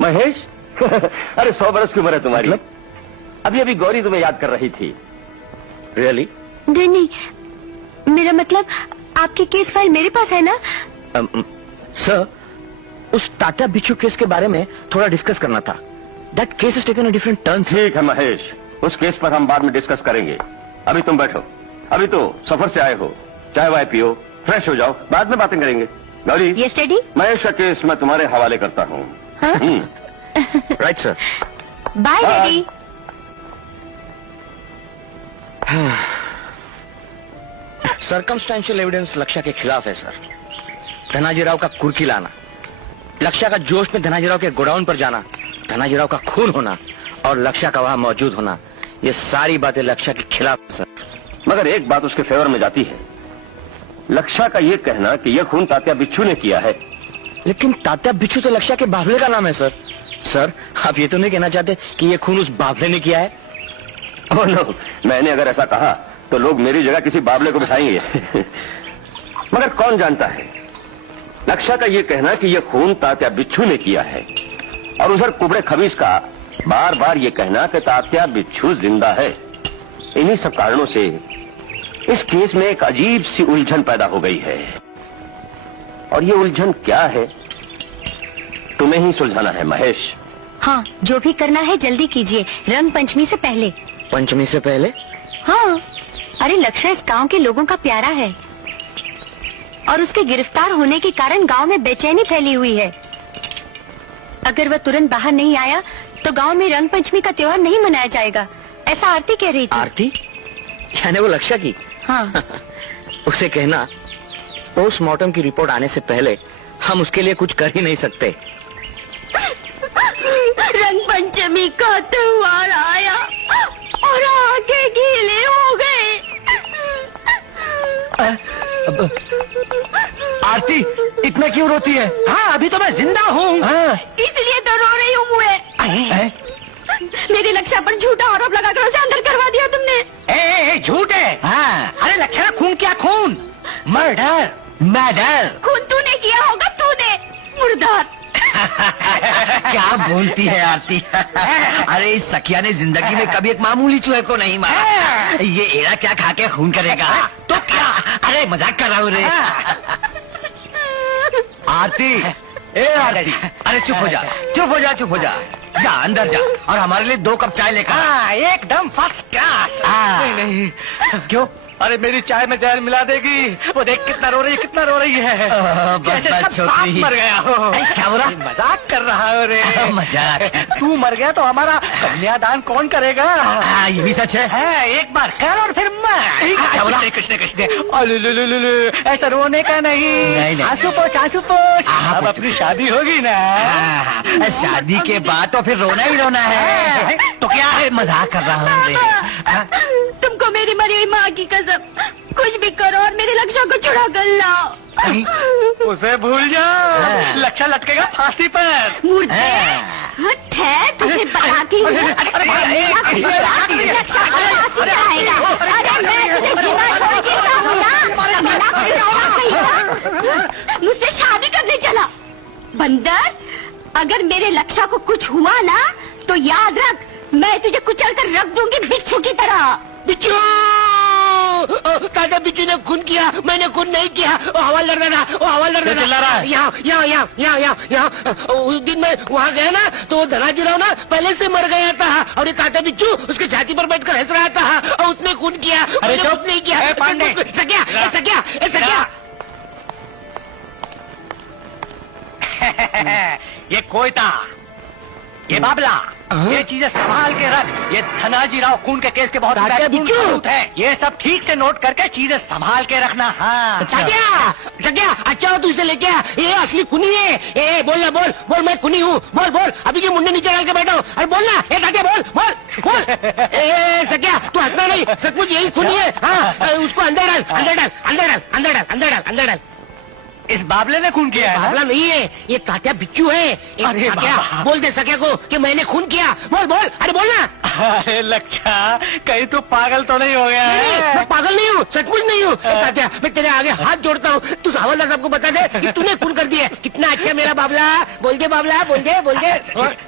महेश। अरे 100 बरस की उम्र है तुम्हारी। अभी अभी गौरी तुम्हें याद कर रही थी। रियली? नहीं, मेरा मतलब आपकी केस फाइल मेरे पास है ना? सर, उस तात्या बिच्छू केस के बारे में थोड़ा डिस्कस करना था। That case is taken a different turn. ठीक है महेश, उस केस पर हम बाद में डिस्कस करेंगे। अभी तुम बैठो। अभी तो सफर से आए हो, चाय वाय पियो, फ्रेश हो जाओ, बाद में बातें करेंगे। गौरी, ये स्टडी महेश का केस मैं तुम्हारे हवाले करता हूँ। Right sir. Bye daddy. Circumstantial evidence Lakshya के खिलाफ है सर। धनाजीराव का कुर्की लाना, लक्ष्य का जोश में धनाजीराव के गोडाउन पर जाना, धनाजीराव का खून होना और लक्ष्य का वहां मौजूद होना, ये सारी बातें लक्ष्य के खिलाफ है सर। मगर एक बात उसके फेवर में जाती है, लक्ष्य का ये कहना कि यह खून तात्या बिच्छू ने किया है। लेकिन तात्या बिच्छू तो लक्ष्य के बाबले का नाम है सर। सर, आप ये तो नहीं कहना चाहते कि ये खून उस बाबले ने किया है? ओह नो, मैंने अगर ऐसा कहा तो लोग मेरी जगह किसी बाबले को बिठाएंगे। मगर कौन जानता है, लक्षा का ये कहना कि ये खून तात्या बिच्छू ने किया है, और उधर कुबड़े खबीज का बार बार ये कहना कि तात्या बिच्छू जिंदा है। इन्हीं सब कारणों से इस केस में एक अजीब सी उलझन पैदा हो गई है, और ये उलझन क्या है तुम्हें ही सुलझाना है महेश। हाँ, जो भी करना है जल्दी कीजिए, रंग पंचमी से पहले। पंचमी से पहले? हाँ, अरे लक्ष्य इस गांव के लोगों का प्यारा है, और उसके गिरफ्तार होने के कारण गांव में बेचैनी फैली हुई है। अगर वह तुरंत बाहर नहीं आया तो गांव में रंग पंचमी का त्योहार नहीं मनाया जाएगा, ऐसा आरती कह रही थी। आरती? यानी वो लक्ष्य की? हाँ। उसे कहना पोस्टमार्टम की रिपोर्ट आने से पहले हम उसके लिए कुछ कर ही नहीं सकते। रंग पंचमी का त्योहार आया और आगे गीले हो गए। आरती, इतना क्यों रोती है? हाँ, अभी तो मैं जिंदा हूँ। हाँ। इसलिए तो रो रही हूँ। मेरे लक्ष्य पर झूठा आरोप लगाकर उसे अंदर करवा दिया तुमने। ए, झूठ है। हाँ। अरे लक्ष्य, खून क्या खून? Murder, murder. खून तूने किया होगा, तूने मुर्दार। क्या बोलती है आरती? अरे इस सखिया ने जिंदगी में कभी एक मामूली चूहे को नहीं मारा। ये एड़ा क्या खा के खून करेगा? तो क्या? अरे मजाक कर रहा हूँ रे। आरती, ए आरती, अरे चुप हो जा, चुप हो जा, चुप हो जा। जा अंदर जा और हमारे लिए 2 कप चाय लेकर। एकदम फर्स्ट क्लास। नहीं नहीं, क्यों? अरे मेरी चाय में जहर मिला देगी। वो देख कितना रो रही है, कितना रो रही है। जैसे सब बाप मर गया हो। क्या बोला? मजाक कर रहा हो रे। मजाक? तू मर गया तो हमारा कन्यादान कौन करेगा? ये भी सच है। एक बार कर और फिर मर। क्या बोला? कृष्ण, ऐसा रोने का नहीं। आंसू पोछ, आंसू पोछ। अब अपनी शादी होगी ना। शादी के बाद तो फिर रोना ही रोना है। तो क्या है, मजाक कर रहा हूँ। तुमको मेरी मरी हुई माँ की कसम, कुछ भी करो और मेरे लक्ष्य को छुड़ा कर लाओ। उसे भूल जाओ, लक्ष्य लटकेगा फांसी पर। मुर्दे, तुझे बता के लक्ष्य फांसी पर आएगा। अरे मैं तुझे जिंदा छोड़ के मुझसे शादी करने चला। बंदर, अगर मेरे लक्ष्य को कुछ हुआ ना तो याद रख, मैं तुझे कुचल कर रख दूंगी बिच्छू की तरह। बिच्छू! दादा, बिच्छू ने खून किया, मैंने खून नहीं किया। वो हवालदार दादा, वो हवालदार दादा, यहाँ। उस दिन मैं वहाँ गया ना तो वो धनाजीराव ना पहले से मर गया था, और ये ताता बिच्छू उसके छाती पर बैठकर हंस रहा था, और उसने खून किया। अरे चुप नहीं किया। पांडे, सकिया। ये कोयता, ये बाबला, ये चीजें संभाल के रख। ये धनाजीराव खून के केस के बहुत सबूत है। ये सब ठीक से नोट करके चीजें संभाल के रखना। हाँ। अच्छा, तू इसे लेके आ। ये असली खूनी है। ए, बोल, मैं खूनी हूँ। बोल, अभी के मुंडे नीचे डाल के बैठा हूँ। अरे बोलना, ए तात्या, बोल। ए सकिया, तू हंसना नहीं, सचमुच यही खूनी है। हाँ, उसको अंदर डाल। इस बाबले ने खून किया है? बाबला नहीं है, ये तात्या बिच्छू है। अरे तात्या, बोल दे सकिया को कि मैंने खून किया। बोल, अरे बोलना। अरे लक्ष्या, कहीं तू पागल तो नहीं हो गया? नहीं, मैं पागल नहीं हूँ, सचमुच नहीं हूँ। तात्या, मैं तेरे आगे हाथ जोड़ता हूँ, तू हवालदार साहब को बता दे कि तूने खून कर दिया। कितना अच्छा मेरा बाबला। बोल दे बाबला, बोल दे।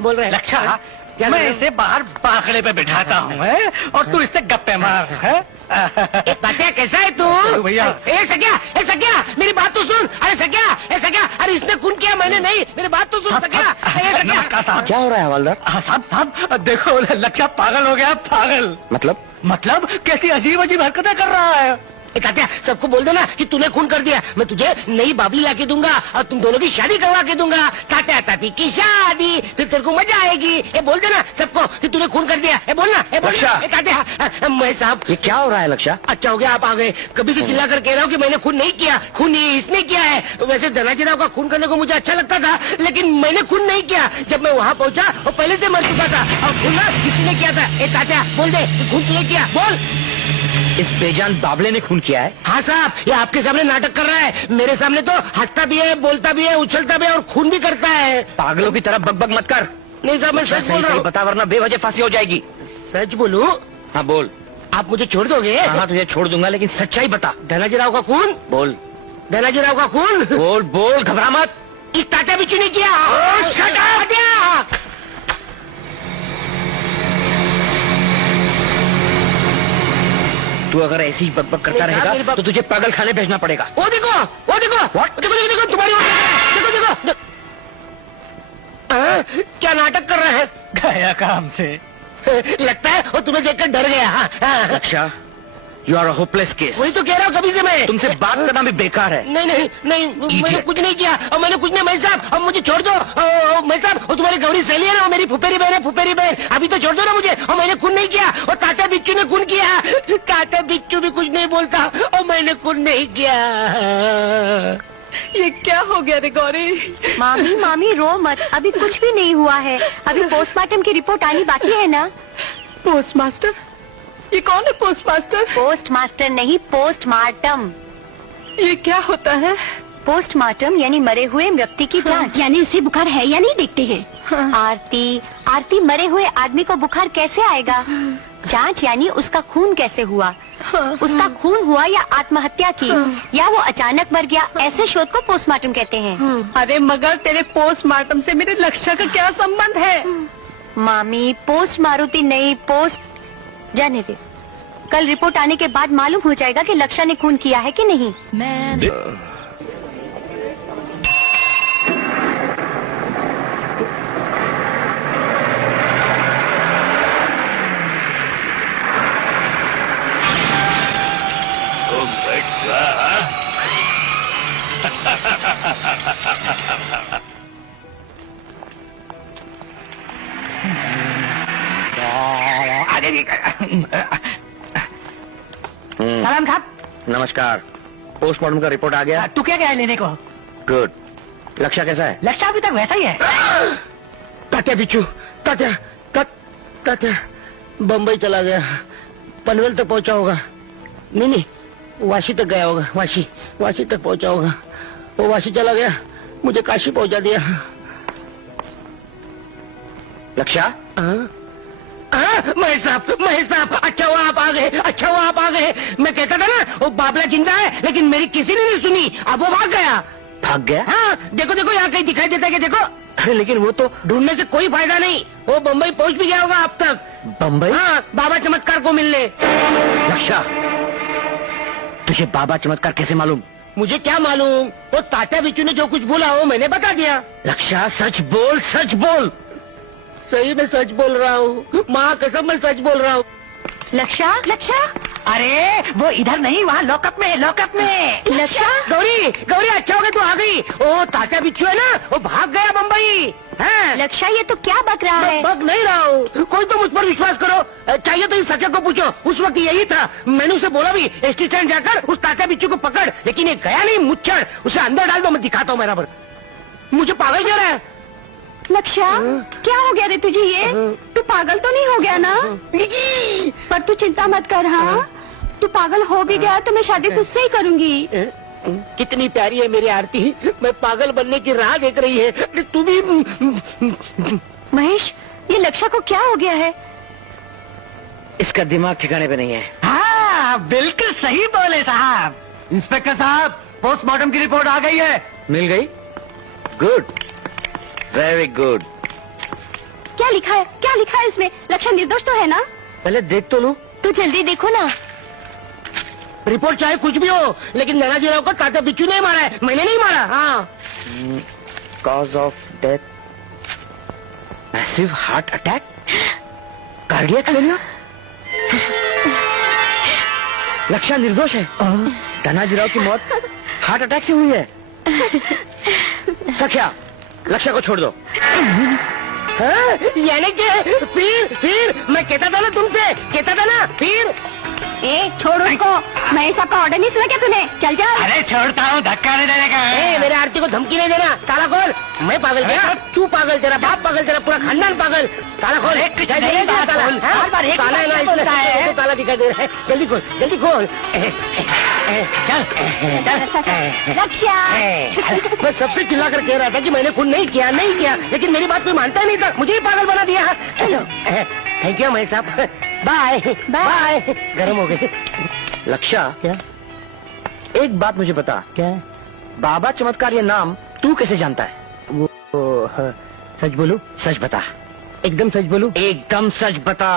बोल रहे लक्ष्या, मैं इसे बाहर बाखड़े पे बिठाता हूँ और तू इससे गप्पे मार। तात्या, कैसा है तू? भैया, ए सकिया, मेरी बात तो सुन। अरे सकिया, अरे इसने खून किया, मैंने नहीं। मेरी बात तो सुन सकिया। नमस्कार साहब। क्या हो रहा है हवालदार? साहब, देखो लक्ष्य पागल हो गया। पागल मतलब कैसी अजीब हरकतें कर रहा है। तात्या, सबको बोल देना कि तूने खून कर दिया। मैं तुझे नई बाबली लाके दूंगा और तुम दोनों की शादी करवा के दूंगा। तात्या ताती की शादी, फिर तेरे को मजा आएगी। ये बोल देना सबको कि तूने खून कर दिया। ये बोलना। तात्या, मैं साहब, ये क्या हो रहा है लक्ष्य? अच्छा हो गया आप आ गए। कभी से चिल्ला कर कह रहा हूँ कि मैंने खून नहीं किया। खून इसने किया है। वैसे धनाजीराव का खून करने को मुझे अच्छा लगता था, लेकिन मैंने खून नहीं किया। जब मैं वहाँ पहुँचा वो पहले से मर चुका था, और खून किसी ने किया था। तात्या, बोल दे खून तूने किया। बोल। इस बेजान बाबले ने खून किया है? हाँ साहब, ये आपके सामने नाटक कर रहा है। मेरे सामने तो हंसता भी है, बोलता भी है, उछलता भी है और खून भी करता है। पागलों की तरह बकबक मत कर। नहीं साहब, मैं सच बोल रहा हूँ। बता, वरना बेवजह फांसी हो जाएगी। सच बोलूं? हाँ बोल। आप मुझे छोड़ दोगे? हाँ, तुझे छोड़ दूंगा, लेकिन सच्चाई बता। धनाजीराव का खून? बोल। धनाजी राव का खून बोल बोल, घबरा मत। इस टाटा बिच्छू ने किया। shut up! तू अगर ऐसी ही बकबक करता नहीं, मेरी रहेगा तो तुझे पागल खाने भेजना पड़ेगा। वो देखो वो देखो What? देखो देखो देखो तुम्हारी देखो देखो क्या नाटक कर रहे हैं? गया काम से। लगता है वो तुम्हें देखकर डर गया। हाँ। Laksha, you are a hopeless case. वही तो कह रहा हूँ कभी से मैं। तुमसे बात करना भी बेकार है। नहीं नहीं नहीं, मैंने कुछ नहीं किया और मैंने कुछ नहीं। मैं साहब अब मुझे छोड़ दो। मैं साहब वो तुम्हारी गौरी सहेली है ना, वो मेरी फुफेरी बहन है, फुफेरी बहन। अभी तो छोड़ दो ना मुझे। और मैंने खून नहीं किया और टाटा बिच्छू ने खून किया। टाटा बिच्छू भी कुछ नहीं बोलता और मैंने खून नहीं किया। ये क्या हो गया रे गौरी? मामी मामी रो मत, अभी कुछ भी नहीं हुआ है। अभी पोस्टमार्टम की रिपोर्ट आनी बाकी है ना। पोस्टमास्टर? ये कौन है पोस्टमास्टर? पोस्टमास्टर नहीं, पोस्टमार्टम। ये क्या होता है? पोस्टमार्टम यानी मरे हुए व्यक्ति की जांच। यानी उसे बुखार है या नहीं देखते हैं। आरती आरती, मरे हुए आदमी को बुखार कैसे आएगा? जांच यानी उसका खून कैसे हुआ, उसका खून हुआ या आत्महत्या की, या वो अचानक मर गया, ऐसे शोध को पोस्टमार्टम कहते हैं। अरे मगर तेरे पोस्टमार्टम से मेरे लक्ष्य का क्या संबंध है? मामी पोस्ट मारुति नहीं, पोस्ट जाने दे। कल रिपोर्ट आने के बाद मालूम हो जाएगा कि लक्ष्य ने खून किया है कि नहीं। ओम फट स्वाहा। सलाम साहब। नमस्कार। पोस्टमार्टम का रिपोर्ट आ गया? तू क्या गया लेने को? गुड। लक्षा कैसा है? लक्ष्य अभी तक वैसा ही है। तात्या बिच्छू, तात्या तात्या बम्बई चला गया। पनवेल तक पहुंचा होगा। नहीं नहीं, वाशी तक गया होगा। वाशी तक पहुंचा होगा। वो वाशी चला गया, मुझे काशी पहुंचा दिया। लक्षा, महेश साहब, अच्छा हुआ आप आ गए, अच्छा हुआ आप आ गए। मैं कहता था ना वो बाबला जिंदा है, लेकिन मेरी किसी ने नहीं सुनी। अब वो भाग गया। भाग गया? हाँ, देखो देखो यहाँ कहीं दिखाई देता है कि देखो। अरे लेकिन वो तो ढूंढने से कोई फायदा नहीं, वो बम्बई पहुंच भी गया होगा अब तक। बम्बई? हाँ, बाबा चमत्कार को मिलने। लक्षा, तुझे बाबा चमत्कार कैसे मालूम? मुझे क्या मालूम, वो तात्या बिच्छू ने जो कुछ बोला वो मैंने बता दिया। लक्षा सच बोल, सच बोल। सही में सच बोल रहा हूँ, माँ कसम मैं सच बोल रहा हूँ। लक्ष्य लक्ष्य अरे वो इधर नहीं, वहाँ लॉकअप में, लॉकअप में। लक्ष्य गौरी गौरी, अच्छा हो गया तू आ गई। ओ तात्या बिच्छू है ना, वो भाग गया बम्बई। है लक्ष्य, ये तो क्या बक रहा है? बग नहीं रहा हूँ, कोई तो मुझ पर विश्वास करो। चाहिए तो इस सच्चे को पूछो, उस वक्त यही था। मैंने उसे बोला भी एसटी स्टैंड जाकर उस तात्या बिच्छू को पकड़, लेकिन ये गया नहीं मुच्छर। उसे अंदर डाल दो, मैं दिखाता हूँ बराबर। मुझे पागल कह रहा है। लक्ष्य, क्या हो गया रे तुझे? ये तू पागल तो नहीं हो गया ना? पर तू चिंता मत कर। हाँ, तू पागल हो भी गया तो मैं शादी खुद से ही करूंगी। कितनी प्यारी है मेरी आरती, मैं पागल बनने की राह देख रही है। अरे तू भी। महेश, ये लक्ष्य को क्या हो गया है? इसका दिमाग ठिकाने पे नहीं है। हाँ बिल्कुल सही बोले साहब। इंस्पेक्टर साहब, पोस्टमार्टम की रिपोर्ट आ गई है। मिल गई? Good, very good. क्या लिखा है, क्या लिखा है इसमें? लक्ष्य निर्दोष तो है ना? पहले देख तो लो। तू जल्दी देखो ना। रिपोर्ट चाहे कुछ भी हो, लेकिन धनाजी राव को तात्या बिच्छू ने मारा है, मैंने नहीं मारा। हाँ, cause of death massive heart attack, cardiac failure. लक्ष्य निर्दोष है। धनाजी राव की मौत हार्ट अटैक से हुई है। सख्या, लक्ष्य को छोड़ दो। यानी कि फिर मैं कहता था ना तुमसे, कहता था ना फिर। ए, छोड़ उसको। महेश साहब का ऑर्डर नहीं सुना क्या तूने? चल जा। अरे छोड़ता हूँ, धक्का नहीं देने का। मेरे आरती को धमकी नहीं देना। ताला खोल। मैं पागल गया, तू पागल, तेरा बाप पागल, तेरा पूरा खानदान पागल। ताला खोल। कुछ नहीं, ताला खोल। बार बार एक ताला है ना, बार बोलता है। इसलिए ताला दिखाई दे रहा है। जल्दी खोल, जल्दी खोल। लक्ष्य, मैं सबसे चिल्ला कर कह रहा था कि मैंने खून नहीं किया, नहीं किया, लेकिन मेरी बात कोई मानता ही नहीं था। मुझे ही पागल बना दिया। चलो, थैंक यू महेश साहब। Bye bye. गर्म हो गए। लक्ष्य, क्या? एक बात मुझे बता, क्या? बाबा चमत्कार ये नाम तू कैसे जानता है? वो सच बोलू? सच बता, एकदम सच बोलू? एकदम सच बता।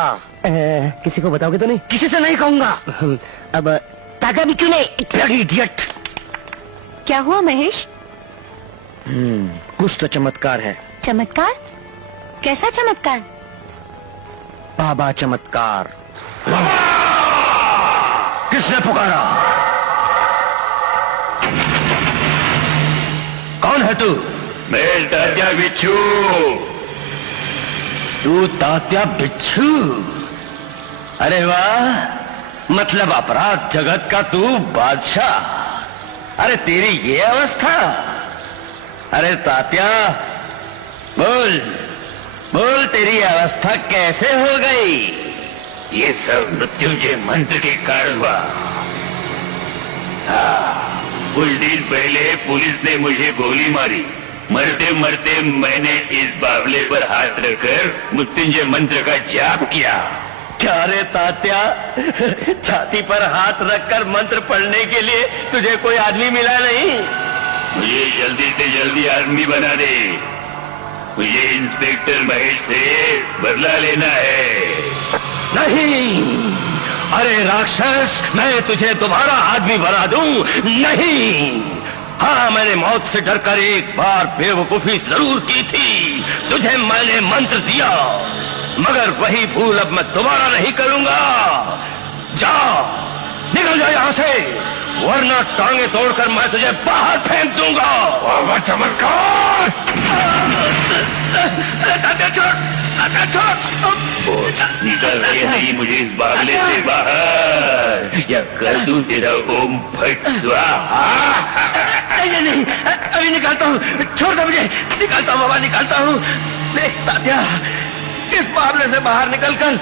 किसी को बताओगे तो नहीं? किसी से नहीं कहूंगा। अब ताका भी क्यों नहीं? Bloody idiot. क्या हुआ महेश? कुछ तो चमत्कार है। चमत्कार? कैसा चमत्कार? बाबा चमत्कार। किसने पुकारा? कौन है तू? मैं तात्या बिच्छू। तू तात्या बिच्छू? अरे वाह, मतलब अपराध जगत का तू बादशाह। अरे तेरी ये अवस्था? अरे तात्या बोल बोल, तेरी अवस्था कैसे हो गई? ये सब मृत्युंजय मंत्र के कारण हुआ। कुछ दिन पहले पुलिस ने मुझे गोली मारी। मरते मरते मैंने इस बावले पर हाथ रखकर मृत्युंजय मंत्र का जाप किया। क्या रे तात्या, छाती पर हाथ रखकर मंत्र पढ़ने के लिए तुझे कोई आदमी मिला नहीं? मुझे जल्दी से जल्दी आदमी बना दे। मुझे इंस्पेक्टर महेश से बदला लेना है। नहीं, अरे राक्षस, मैं तुझे दोबारा आदमी बना दूं? नहीं। हाँ, मैंने मौत से डरकर एक बार बेवकूफी जरूर की थी। तुझे मैंने मंत्र दिया, मगर वही भूल अब मैं दोबारा नहीं करूंगा। जा, निकल जा यहाँ से, वरना टांगे तोड़कर मैं तुझे बाहर फेंक दूंगा। बाबा चमत्कार! निकल के नहीं मुझे इस बावले से बाहर, या कर दूं तेरा ओम फट स्वाहा। नहीं, अभी निकालता हूँ, छोड़ दो मुझे। निकालता हूँ बाबा, निकालता हूँ। देख तात्या, इस बावले से बाहर निकलकर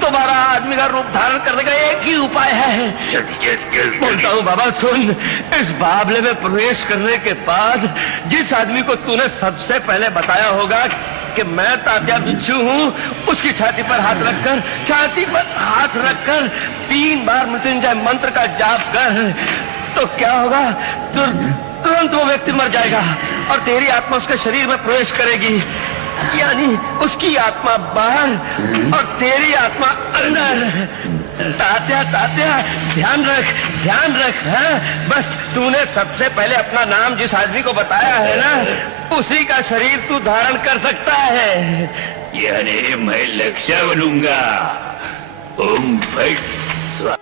दोबारा आदमी का रूप धारण करने का एक ही उपाय है। जल्दी बोलता हूँ बाबा सुन, इस बावले में प्रवेश करने के बाद जिस आदमी को तूने सबसे पहले बताया होगा कि मैं तात्या बिच्छू हूँ, उसकी छाती पर हाथ रखकर 3 बार मृत्युंजय मंत्र का जाप कर, तो क्या होगा? तुरंत वो व्यक्ति मर जाएगा और तेरी आत्मा उसके शरीर में प्रवेश करेगी। यानी उसकी आत्मा बाहर और तेरी आत्मा अंदर। तात्या तात्या, ध्यान रख। हाँ? बस तूने सबसे पहले अपना नाम जिस आदमी को बताया है ना, उसी का शरीर तू धारण कर सकता है। यानी मैं लक्ष्य बनूंगा। ओम फट स्वाहा।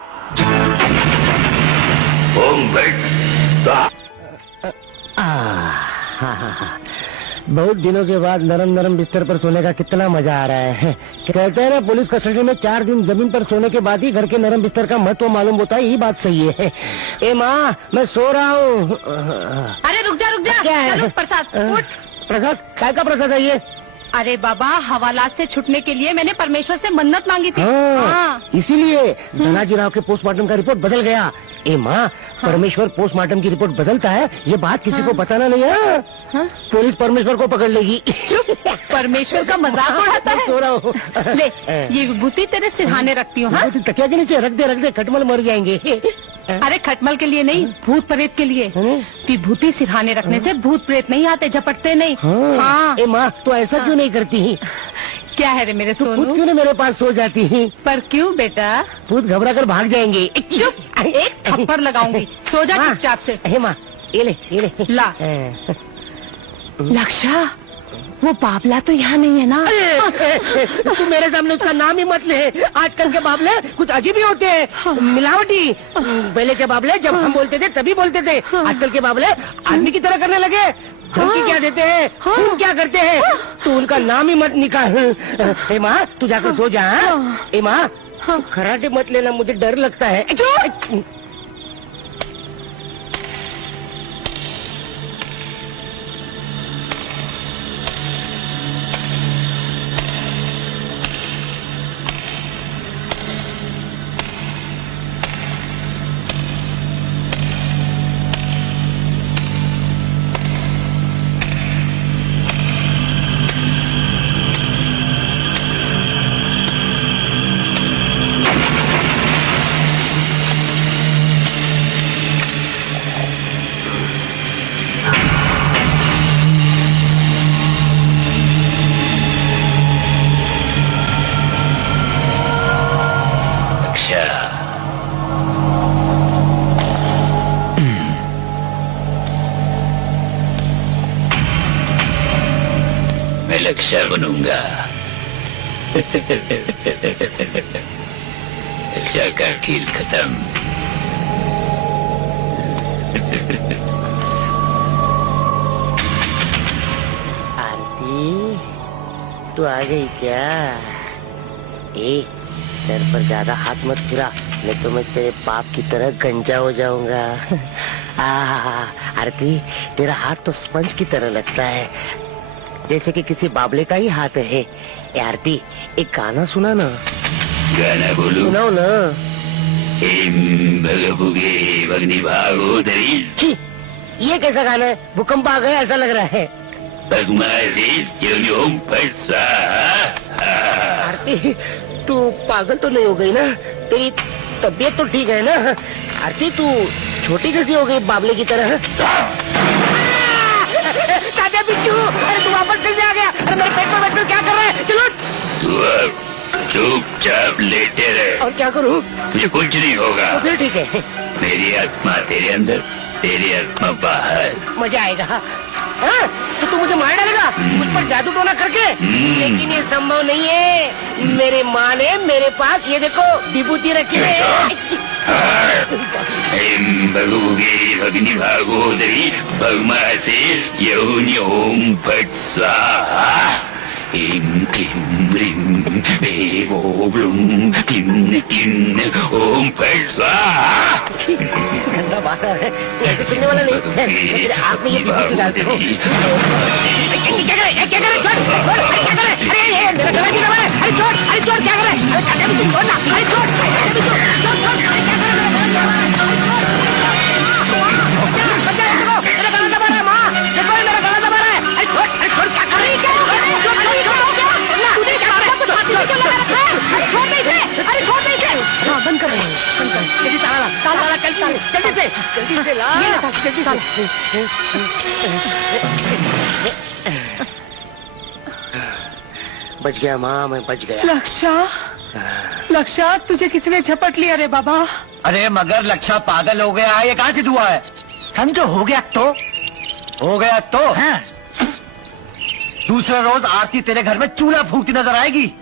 ओम फट स्वाहा। बहुत दिनों के बाद नरम नरम बिस्तर पर सोने का कितना मजा आ रहा है। कहते हैं ना, पुलिस कस्टडी में 4 दिन जमीन पर सोने के बाद ही घर के नरम बिस्तर का महत्व मालूम होता है। यही बात सही है। ए माँ, मैं सो रहा हूँ। अरे रुक जा क्या है? चलो, प्रसाद उठ। प्रसाद? काय का प्रसाद है ये? अरे बाबा, हवालात से छुटने के लिए मैंने परमेश्वर से मन्नत मांगी थी। हाँ, इसीलिए धनाजी राव के पोस्टमार्टम का रिपोर्ट बदल गया। ए माँ, परमेश्वर पोस्टमार्टम की रिपोर्ट बदलता है, ये बात किसी को बताना नहीं है। हाँ? पुलिस परमेश्वर को पकड़ लेगी। परमेश्वर का मजाक उड़ाता है। सो रहा हूँ। ले, ये विभूति तेरे सिरहाने रखती हूँ। हाँ? तकिया के नीचे रख दे, खटमल मर जाएंगे। अरे खटमल के लिए नहीं, भूत प्रेत के लिए। विभूति सिरहाने रखने से भूत प्रेत नहीं आते, झपटते नहीं। हाँ। ए माँ, तो ऐसा क्यों नहीं करती? क्या है रे मेरे खुद सोनू? क्यों नहीं मेरे पास सो जाती? पर क्यों बेटा? भूत घबरा कर भाग जाएंगे। चुप, एक थप्पड़ लगाऊंगी। सो जा हाँ। चुपचाप से। हे माँ, ये ले। ला। लक्षा, वो बाबला तो यहाँ नहीं है ना? तू मेरे सामने उसका नाम ही मत ले। आजकल के बाबले कुछ अजीब ही होते हैं, मिलावटी। पहले के बाबले जब हम बोलते थे तभी बोलते थे। आजकल के बाबले आदमी की तरह करने लगे। धमकी क्या देते हैं, खून क्या करते हैं। तू उनका नाम ही मत निकाल। ए माँ, तू जाकर सो जा। ए माँ, खराटे मत लेना, मुझे डर लगता है। लक्षा बनूंगा। लक्षा का खेल खत्म। आरती, तू आ गई क्या? ए, सर पर ज्यादा हाथ मत फिरा, नहीं तो मैं तेरे बाप की तरह गंजा हो जाऊंगा। आरती, तेरा हाथ तो स्पंज की तरह लगता है, जैसे कि किसी बाबले का ही हाथ है। ए आरती, एक गाना सुना ना। गाना बोलू? सुनाओ ना। भगभुगे भगनी भागोदरी। छी, ये कैसा गाना है? भूकंप आ गया ऐसा लग रहा है। ओम फट स्वाहा। आरती, तू पागल तो नहीं हो गई ना? तेरी तबीयत तो ठीक है ना? आरती, तू छोटी कैसी हो गई बाबले की तरह? तात्या बिट्टू, अरे तू वापस कैसे आ गया? अरे मेरे पेट में बैठकर क्या कर रहा है? चलो। तू अब चुपचाप लेटे रहे। और क्या करूं? मुझे कुछ नहीं होगा। तो फिर ठीक है। मेरी आत्मा तेरे अंदर, तेरी आत्मा बाहर। मजा आएगा। हाँ? तो तू मुझे मार डालेगा मुझ पर जादू टोना करके? लेकिन ये संभव नहीं है। मेरे माँ ने मेरे पास ये देखो विभूति रखी है। भगोगे भगनी भागोदरी भगमा से यौनि ओम फट स्वाहा। ह्रीं क्लीं ह्रीं ओम क्लीं क्लीं ओम फट स्वाहा। गंदा बात है, तू ऐसे सुनने वाला नहीं है। मेरे आँख में ये विभूति डालते हो। क्या करे? क्या करे? छोड़, क्या करे? अरे मेरा गला नहीं दबा है। अरे छोड़, क्या करे? अरे तात्या बिट्टू, छोड़ ना। अरे छोड़, तात्या बिट्टू, छोड़, क्या करे? मेरा गला दबा रहा है माँ, देखो मेरा गला दबा रहा है। अरे छोड़, क्या कर रही है? बंद कर, जल्दी ताला, जल्दी से ला, जल्दी से। बच गया माँ, मैं बच गया। लक्षा, तुझे किसी ने झपट लिया रे बाबा। अरे मगर लक्षा पागल हो गया है, ये कहाँ से हुआ है? समझो हो गया तो हाँ। दूसरा रोज आरती तेरे घर में चूल्हा फूकती नजर आएगी।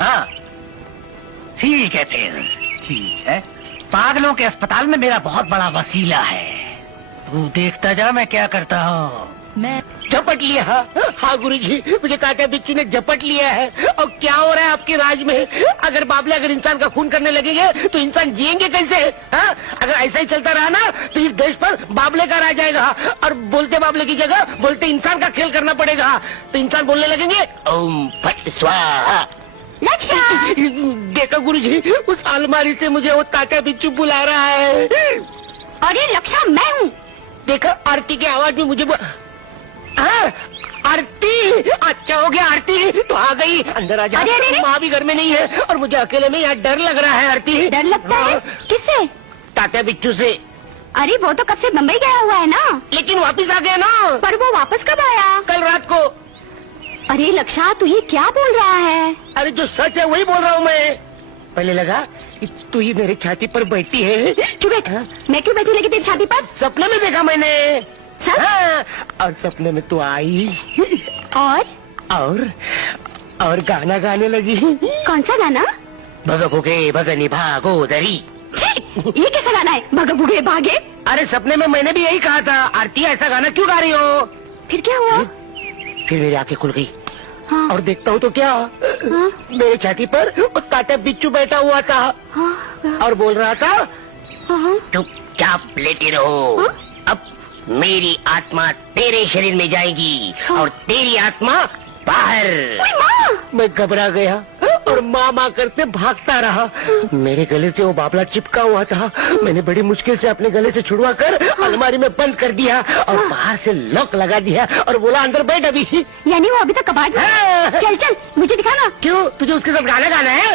हाँ ठीक है, फिर ठीक है। पागलों के अस्पताल में मेरा बहुत बड़ा वसीला है, तू देखता जा मैं क्या करता हूँ। मैं झपट लिया। हाँ गुरुजी, मुझे तात्या बिट्टू ने झपट लिया है। और क्या हो रहा है आपके राज में? अगर बाबले अगर इंसान का खून करने लगेंगे तो इंसान जिएंगे कैसे? हाँ? अगर ऐसा ही चलता रहा ना तो इस देश पर बाबले का राज आएगा, और बोलते बाबले की जगह बोलते इंसान का खेल करना पड़ेगा। तो इंसान बोलने लगेंगे ओम फट स्वाहा। लक्षा, देखो गुरुजी, उस अलमारी से मुझे वो तात्या बिट्टू बुला रहा है। और ये लक्षा मैं हूँ। देखो आरती की आवाज में मुझे आरती, अच्छा हो गया आरती तो आ गई। अंदर आ जा। माँ भी घर में नहीं है और मुझे अकेले में यहाँ डर लग रहा है। आरती, डर लगता है? किससे? तात्या बिट्टू से। अरे वो तो कब से बम्बई गया हुआ है ना। लेकिन वापिस आ गया ना। पर वो वापस कब आया? कल रात को। अरे लक्षा, तू ये क्या बोल रहा है? अरे जो सच है वही बोल रहा हूँ मैं। पहले लगा तू ही मेरी छाती पर बैठी है। क्यों बैठ? मैं क्यों बैठी लगी तेरी छाती पर? सपने में देखा मैंने। सच? हाँ, और सपने में तू आई और गाना गाने लगी। कौन सा गाना? भगभुगे भगनी भागोदरी। ये कैसा गाना है, भगभुगे भागे? अरे सपने में मैंने भी यही कहा था। आरती, ऐसा गाना क्यों गा रही हो? फिर क्या हुआ? फिर मेरी आंखें खुल गई। हाँ। और देखता हूँ तो क्या, हाँ। मेरे छाती पर तात्या बिट्टू बैठा हुआ था। हाँ। और बोल रहा था हाँ। चुपचाप लेटे रहो। हाँ? अब मेरी आत्मा तेरे शरीर में जाएगी और तेरी आत्मा बाहर। मैं घबरा गया और माँ करते भागता रहा। मेरे गले से वो बाबला चिपका हुआ था। मैंने बड़ी मुश्किल से अपने गले से छुड़वा कर अलमारी में बंद कर दिया और बाहर से लॉक लगा दिया और बोला अंदर बैठ अभी। यानी वो अभी तक कबाड़ में? चल मुझे दिखाना। क्यों, तुझे उसके साथ गाना गाना है?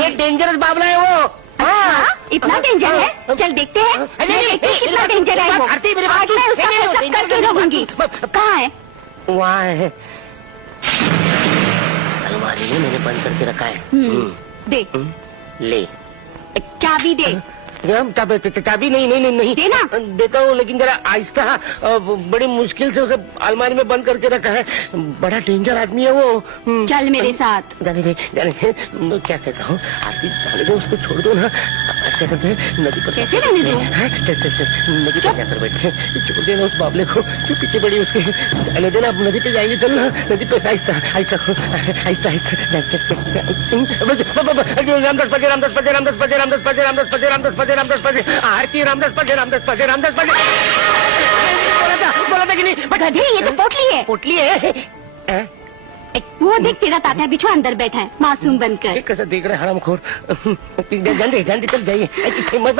ये डेंजरस बाबला है वो। इतना डेंजर है? चल देखते हैं कितना डेंजर है वो। आज मैं उसका फैसला करके रहूंगी। कहाँ है? वहाँ है, अलमारी में मैंने बंद करके रखा है। दे। ले। चाबी दे। चाबी नहीं देना। देता हूँ, लेकिन जरा आहिस्ता, बड़ी मुश्किल से उसे अलमारी में बंद करके रखा है। बड़ा डेंजर आदमी है वो। चल मेरे साथ। जाने दे कैसे कहूँ, आरती जाने दे, उसको छोड़ दो ना। अच्छा करते हैं, नदी पर कैसे रहने दूं? चल नदी पर जाकर बैठे, छोड़ देना उस बाबले को जो पीछे पड़ी उसके। जाने देना, अब नदी पे जाएंगे, चल ना नदी पे। आहिस्ता आहिस्ता आहिस्ता रामदास पजे रामदास पजे रामदास पजे रामदास पजे रामदास पजे रामदास पजे रामदास पजे आरती रामदास पजे रामदास पजे रामदास पजे। बोला था कि नहीं? गधे, ये तो पोटली है। पोटली है? वो देख, तेरा तात्या बिच्छू अंदर बैठा है मासूम बनकर। कैसा देख रहे हरामखोर। जल्दी चल जाइए। मत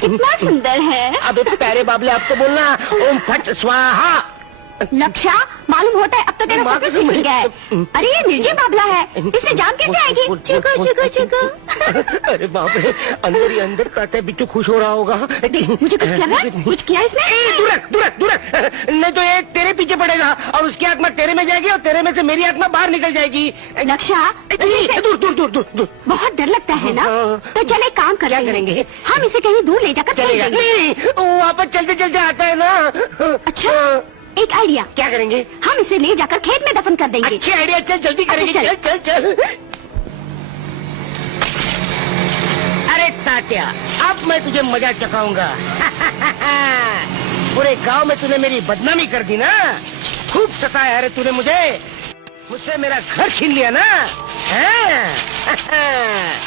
कितना सुंदर है। अब प्यारे बाबले आपको बोलना ओम फट स्वाहा। लक्षा, मालूम होता है अब तो तेरा सब कुछ सीख गया है। अरे ये निर्जीव बाबला है, इसमें जान कैसे आएगी? चुको चुको चुको। अरे बाप रे, अंदर ही अंदर तात्या बिट्टू खुश हो रहा होगा। मुझे कुछ लगा, कुछ किया इसने? दूर नहीं तो ये तेरे पीछे पड़ेगा और उसकी आत्मा तेरे में जाएगी और तेरे में से मेरी आत्मा बाहर निकल जाएगी। लक्षा, दूर। बहुत डर लगता है ना? तो चल एक काम करेंगे, हम इसे कहीं दूर ले जाकर चलेगा। नहीं, वापस चलते आता है ना। अच्छा, एक आइडिया। क्या करेंगे? हम इसे ले जाकर खेत में दफन कर देंगे। अच्छी आइडिया, चल जल्दी करेंगे। चल। अरे तात्या, अब मैं तुझे मजा चखाऊंगा। पूरे गांव में तूने मेरी बदनामी कर दी ना, खूब सताया। अरे तूने मुझसे मेरा घर छीन लिया ना।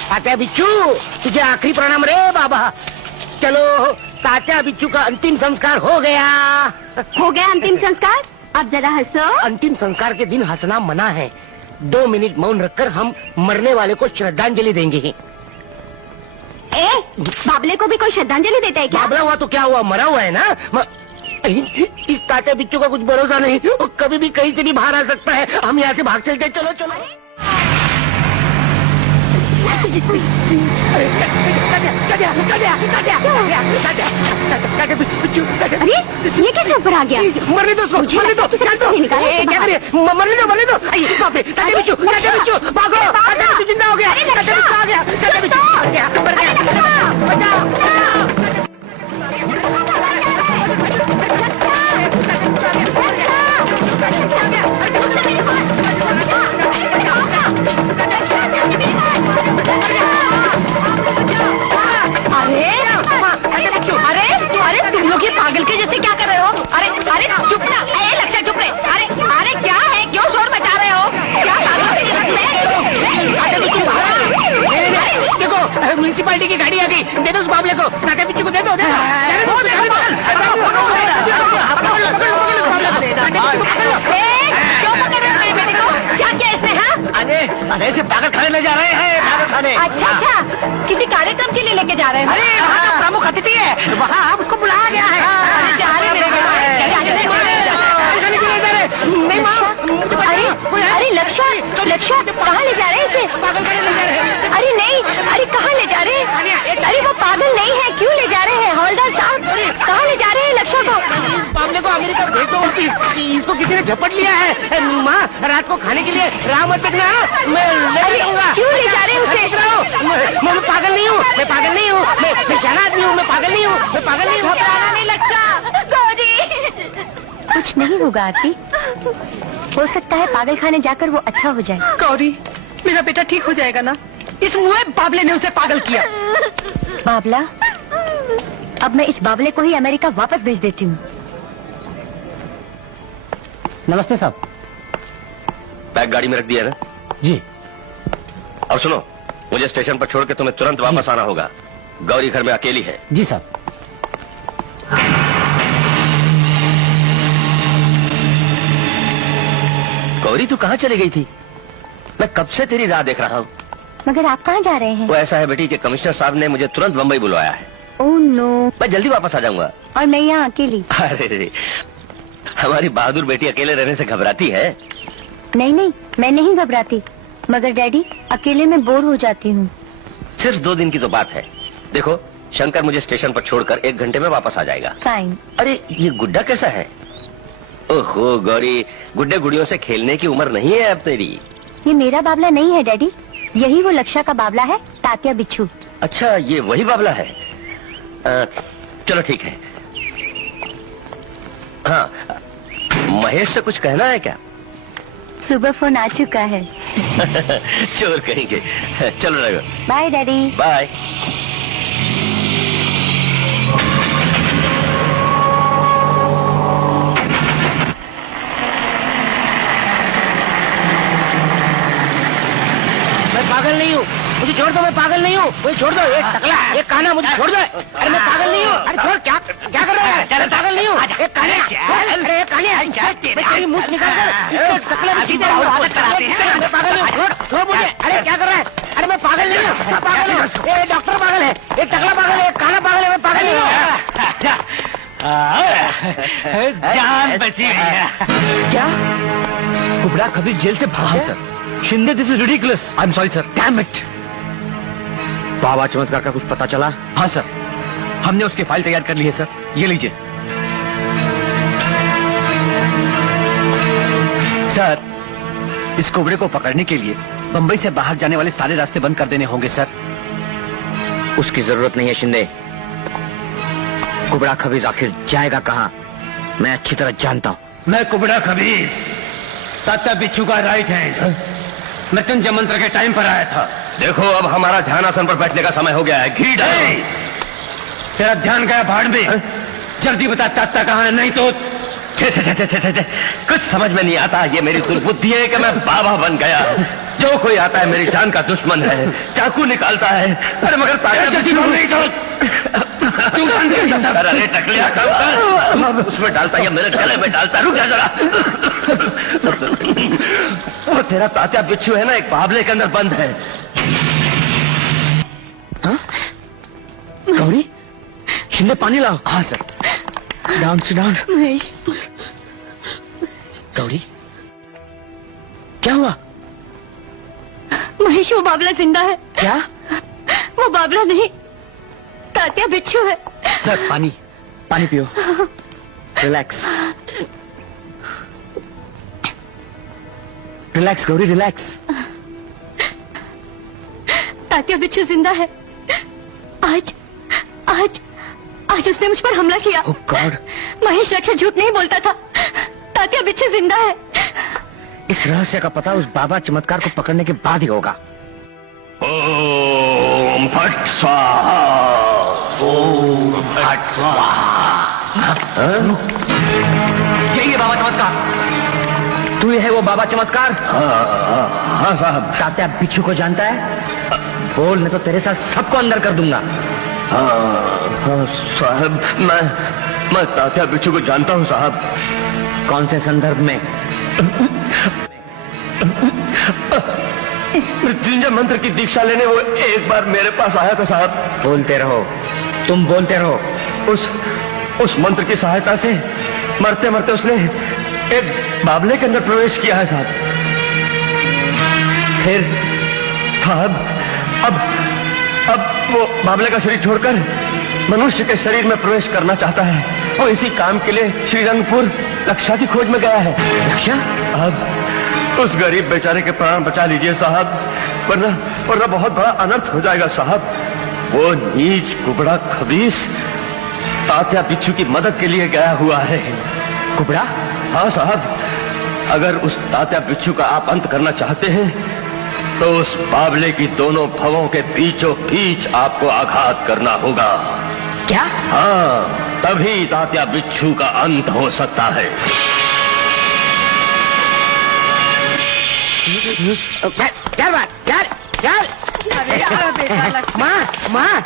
तात्या बिच्छू, तुझे आखिरी प्रणाम रे बाबा। चलो, तात्या बिच्छू का अंतिम संस्कार हो गया। अंतिम संस्कार? अब जरा हंसो। अंतिम संस्कार के दिन हंसना मना है। 2 मिनट मौन रखकर हम मरने वाले को श्रद्धांजलि देंगे। बाबले को भी कोई श्रद्धांजलि देता है क्या? बाबला हुआ तो क्या हुआ, मरा हुआ है ना। इस तात्या बिच्छू का कुछ भरोसा नहीं, वो कभी भी कहीं से भी बाहर आ सकता है। हम यहाँ से भाग चलते। चलो। अरे ये कैसे ऊपर आ गया? मरने दो, मरने दो। बाप रे, तात्या बिच्छू, भागो। तात्या बिच्छू जिंदा हो गया। तात्या बिच्छू आ गया। तात्या बिच्छू मर गया। अरे तुम लोग ये पागल के जैसे क्या कर रहे हो? अरे चुप ना। लक्षा चुप रहे। अरे क्या है, क्यों शोर मचा रहे हो? क्या देखो, म्यूनिसिपालिटी की गाड़ी आ गई। दे दो उस बाबले को, तात्या बिच्छू को दे दो। क्या किया इसने? अरे से पागल खाने ले जा रहे हैं, पागल खाने। अच्छा, किसी कार्यक्रम के लिए लेके जा रहे हैं? अरे वहाँ का प्रमुख अतिथि है, वहाँ उसको बुलाया गया है। अरे लक्षा कहाँ ले जा रहे हैं इसे? अरे नहीं, अरे कहाँ ले जा रहे हैं? अरे वो पागल नहीं है, क्यों ले जा रहे हैं? हवलदार साहब, कहाँ ले जा रहे हैं लक्षा को? बाबले को अमेरिका भेज दो। इसको किसी ने झपट लिया है। माँ, रात को खाने के लिए राह मत देखना, मैं ले जाऊंगा। क्यों ले जा रहे हैं उसे? मैं पागल नहीं हूँ, मैं शाना आदमी हूँ। मैं पागल नहीं हूँ। घबराना नहीं लक्षा। गौरी, कुछ नहीं होगा आरती, हो सकता है पागल खाने जाकर वो अच्छा हो जाए। गौरी, मेरा बेटा ठीक हो जाएगा ना? इस मुँह बाबले ने उसे पागल किया। बाबला, अब मैं इस बाबले को ही अमेरिका वापस भेज देती हूँ। नमस्ते साहब। बैग गाड़ी में रख दिया ना? जी। और सुनो, मुझे स्टेशन पर छोड़ के तुम्हें तुरंत वापस आना होगा। गौरी घर में अकेली है। जी साहब। गौरी, तू कहाँ चली गई थी? मैं कब से तेरी राह देख रहा हूँ। मगर आप कहाँ जा रहे हैं? वो ऐसा है बेटी कि कमिश्नर साहब ने मुझे तुरंत बम्बई बुलवाया है। Oh no. मैं जल्दी वापस आ जाऊंगा। और मैं यहाँ अकेली? अरे, हमारी बहादुर बेटी अकेले रहने से घबराती है? नहीं, मैं नहीं घबराती, मगर डैडी अकेले में बोर हो जाती हूँ। सिर्फ 2 दिन की तो बात है। देखो, शंकर मुझे स्टेशन पर छोड़कर 1 घंटे में वापस आ जाएगा। फाइन। अरे, ये गुड्डा कैसा है? ओहो गौरी, गुड्डे गुड़ियों से खेलने की उम्र नहीं है अब तेरी। ये मेरा बाबला नहीं है डैडी, यही वो लक्षा का बाबला है, तात्या बिच्छू। अच्छा, ये वही बाबला है। चलो ठीक है। हाँ, महेश से कुछ कहना है क्या? सुबह फोन आ चुका है। चोर कहेंगे। चलो रघु। Bye daddy. बाय। मैं पागल नहीं हूँ, मुझे छोड़ दो। मैं पागल नहीं हूँ, मुझे छोड़ दो। एक टकला, एक काना, मुझे छोड़ दो। अरे मैं पागल नहीं हूँ। अरे छोड़, क्या क्या कर रहा है? मैं पागल नहीं हूँ। एक काना, अरे एक काने, मैं तेरी मुंह निकाल कर टकले में सीधे मैं पागल नहीं हूँ। छोड़ छोड़ मुझे। अरे क्या कर रहा है? अरे मैं पागल नहीं हूँ, मैं पागल हूँ। ये डॉक्टर पागल है, एक टकला पागल है, एक काना पागल है, मैं पागल नहीं हूँ। जान बची भैया। क्या कुबड़ा खबीज जेल से भागा? Sir Shinde, this is ridiculous. I am sorry sir. Damn it. बाबा चमत्कार का कुछ पता चला? हाँ सर, हमने उसकी फाइल तैयार कर ली है सर। ये लीजिए सर। इस कुबड़े को पकड़ने के लिए बंबई से बाहर जाने वाले सारे रास्ते बंद कर देने होंगे सर। उसकी जरूरत नहीं है शिंदे। कुबड़ा खबीज आखिर जाएगा कहाँ, मैं अच्छी तरह जानता हूँ। मैं कुबड़ा खबीज तात्या बिच्छू का राइट हैंड मृत्युंजय मंत्र के टाइम पर आया था। देखो, अब हमारा ध्यान आसन पर बैठने का समय हो गया है। घी डालो। तेरा ध्यान गया भाड़ में। जल्दी बता तात्या कहाँ है, नहीं तो छे, कुछ समझ में नहीं आता। ये मेरी दुर्बुद्धि है कि मैं बाबा बन गया। जो कोई आता है मेरी जान का दुश्मन है, चाकू निकालता है। अरे मगर नहीं तो अरे टकलिया उसमें डालता या मेरे गले में डालता। रुक जा जरा। वो तेरा तात्या बिच्छू है ना, एक बाबले के अंदर बंद है। गौरी, शिंदे पानी लाओ। हाँ सर। डाउन से डाउन। महेश, गौरी क्या हुआ? महेश वो बाबला जिंदा है। क्या? वो बाबला नहीं, तात्या बिच्छू है। सर पानी, पानी पियो। Relax relax Gauri, relax. Tatya बिच्छू जिंदा है। आज आज आज उसने मुझ पर हमला किया। ओह गॉड। महेश रक्षा झूठ नहीं बोलता था। तात्या बिच्छू जिंदा है। इस रहस्य का पता उस बाबा चमत्कार को पकड़ने के बाद ही होगा। ओम फट स्वाहा, ओम फट स्वाहा। यही है बाबा चमत्कार। तू ही है वो बाबा चमत्कार? हाँ साहब। तात्या बिच्छू को जानता है? बोल, मैं तो तेरे साथ सबको अंदर कर दूंगा। हाँ साहब, मैं तात्या बिच्छू को जानता हूँ साहब। कौन से संदर्भ में? मृत्युंजय मंत्र की दीक्षा लेने वो एक बार मेरे पास आया था साहब। बोलते रहो, तुम बोलते रहो। उस मंत्र की सहायता से मरते मरते उसने एक बाबले के अंदर प्रवेश किया है साहब। फिर साहब अब वो बाबले का शरीर छोड़कर मनुष्य के शरीर में प्रवेश करना चाहता है। वो इसी काम के लिए श्रीरंगपुर लक्षा की खोज में गया है। लक्षा? अब उस गरीब बेचारे के प्राण बचा लीजिए साहब, वरना बहुत बड़ा अनर्थ हो जाएगा साहब। वो नीच कुबड़ा खबीस तात्या बिच्छू की मदद के लिए गया हुआ है। कुबड़ा? हाँ साहब, अगर उस तात्या बिच्छू का आप अंत करना चाहते हैं तो उस बाबले की दोनों भवों के बीचों बीच आपको आघात करना होगा। क्या? हाँ, तभी तात्या बिच्छू का अंत हो सकता है। क्या बात? चल माँ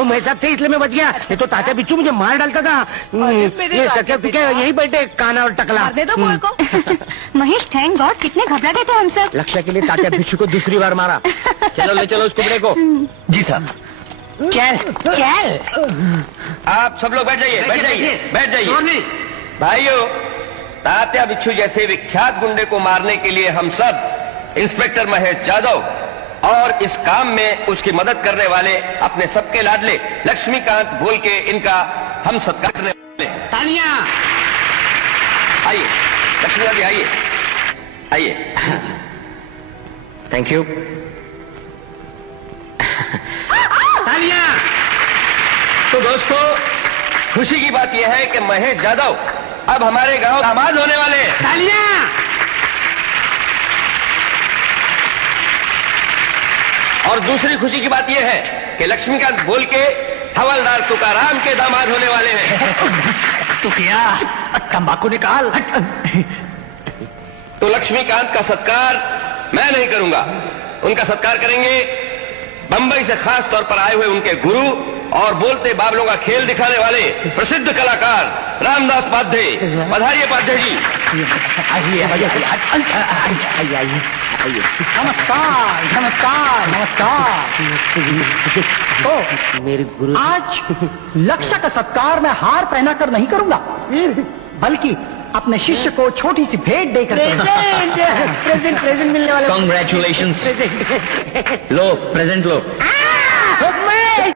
मेरे साथ थे इसलिए मैं बच गया। ये तो तात्या बिच्छू मुझे मार डालता था। ये सके पीके यहीं बैठे काना और टकला। दे दो बोल को। महेश, थैंक गॉड, कितने घबरा गए थे हम सब। लक्ष्य के लिए तात्या बिच्छू को दूसरी बार मारा। चलो ले चलो उस कुबड़े को। जी साहब। चल आप सब लोग बैठ जाइए। भाइयों, तात्या बिच्छू जैसे विख्यात गुंडे को मारने के लिए हम सब इंस्पेक्टर महेश यादव और इस काम में उसकी मदद करने वाले अपने सबके लाडले लक्ष्मीकांत बोल के इनका हम सत्कार करने वाले। तालियां। आइए लक्ष्मी जी, आइए। Thank you. तालियां। तो दोस्तों, खुशी की बात यह है कि महेश यादव अब हमारे गांव दामाद होने वाले हैं। तालियां। और दूसरी खुशी की बात यह है कि लक्ष्मीकांत बोल के हवलदार तुकाराम के दामाद होने वाले हैं। तो क्या तंबाकू निकाल। तो लक्ष्मीकांत का सत्कार मैं नहीं करूंगा, उनका सत्कार करेंगे बंबई से खास तौर पर आए हुए उनके गुरु और बोलते बाबलों का खेल दिखाने वाले प्रसिद्ध कलाकार रामदास पाध्ये। पधारिए पाध्ये जी। आइए आइए आइए। नमस्कार नमस्कार नमस्कार। तो मेरे गुरु, आज लक्ष्य का सत्कार मैं हार पहना कर नहीं करूंगा, बल्कि अपने शिष्य को छोटी सी भेंट देकर प्रेजेंट मिलने वाले। Congratulations. लो प्रेजेंट लो।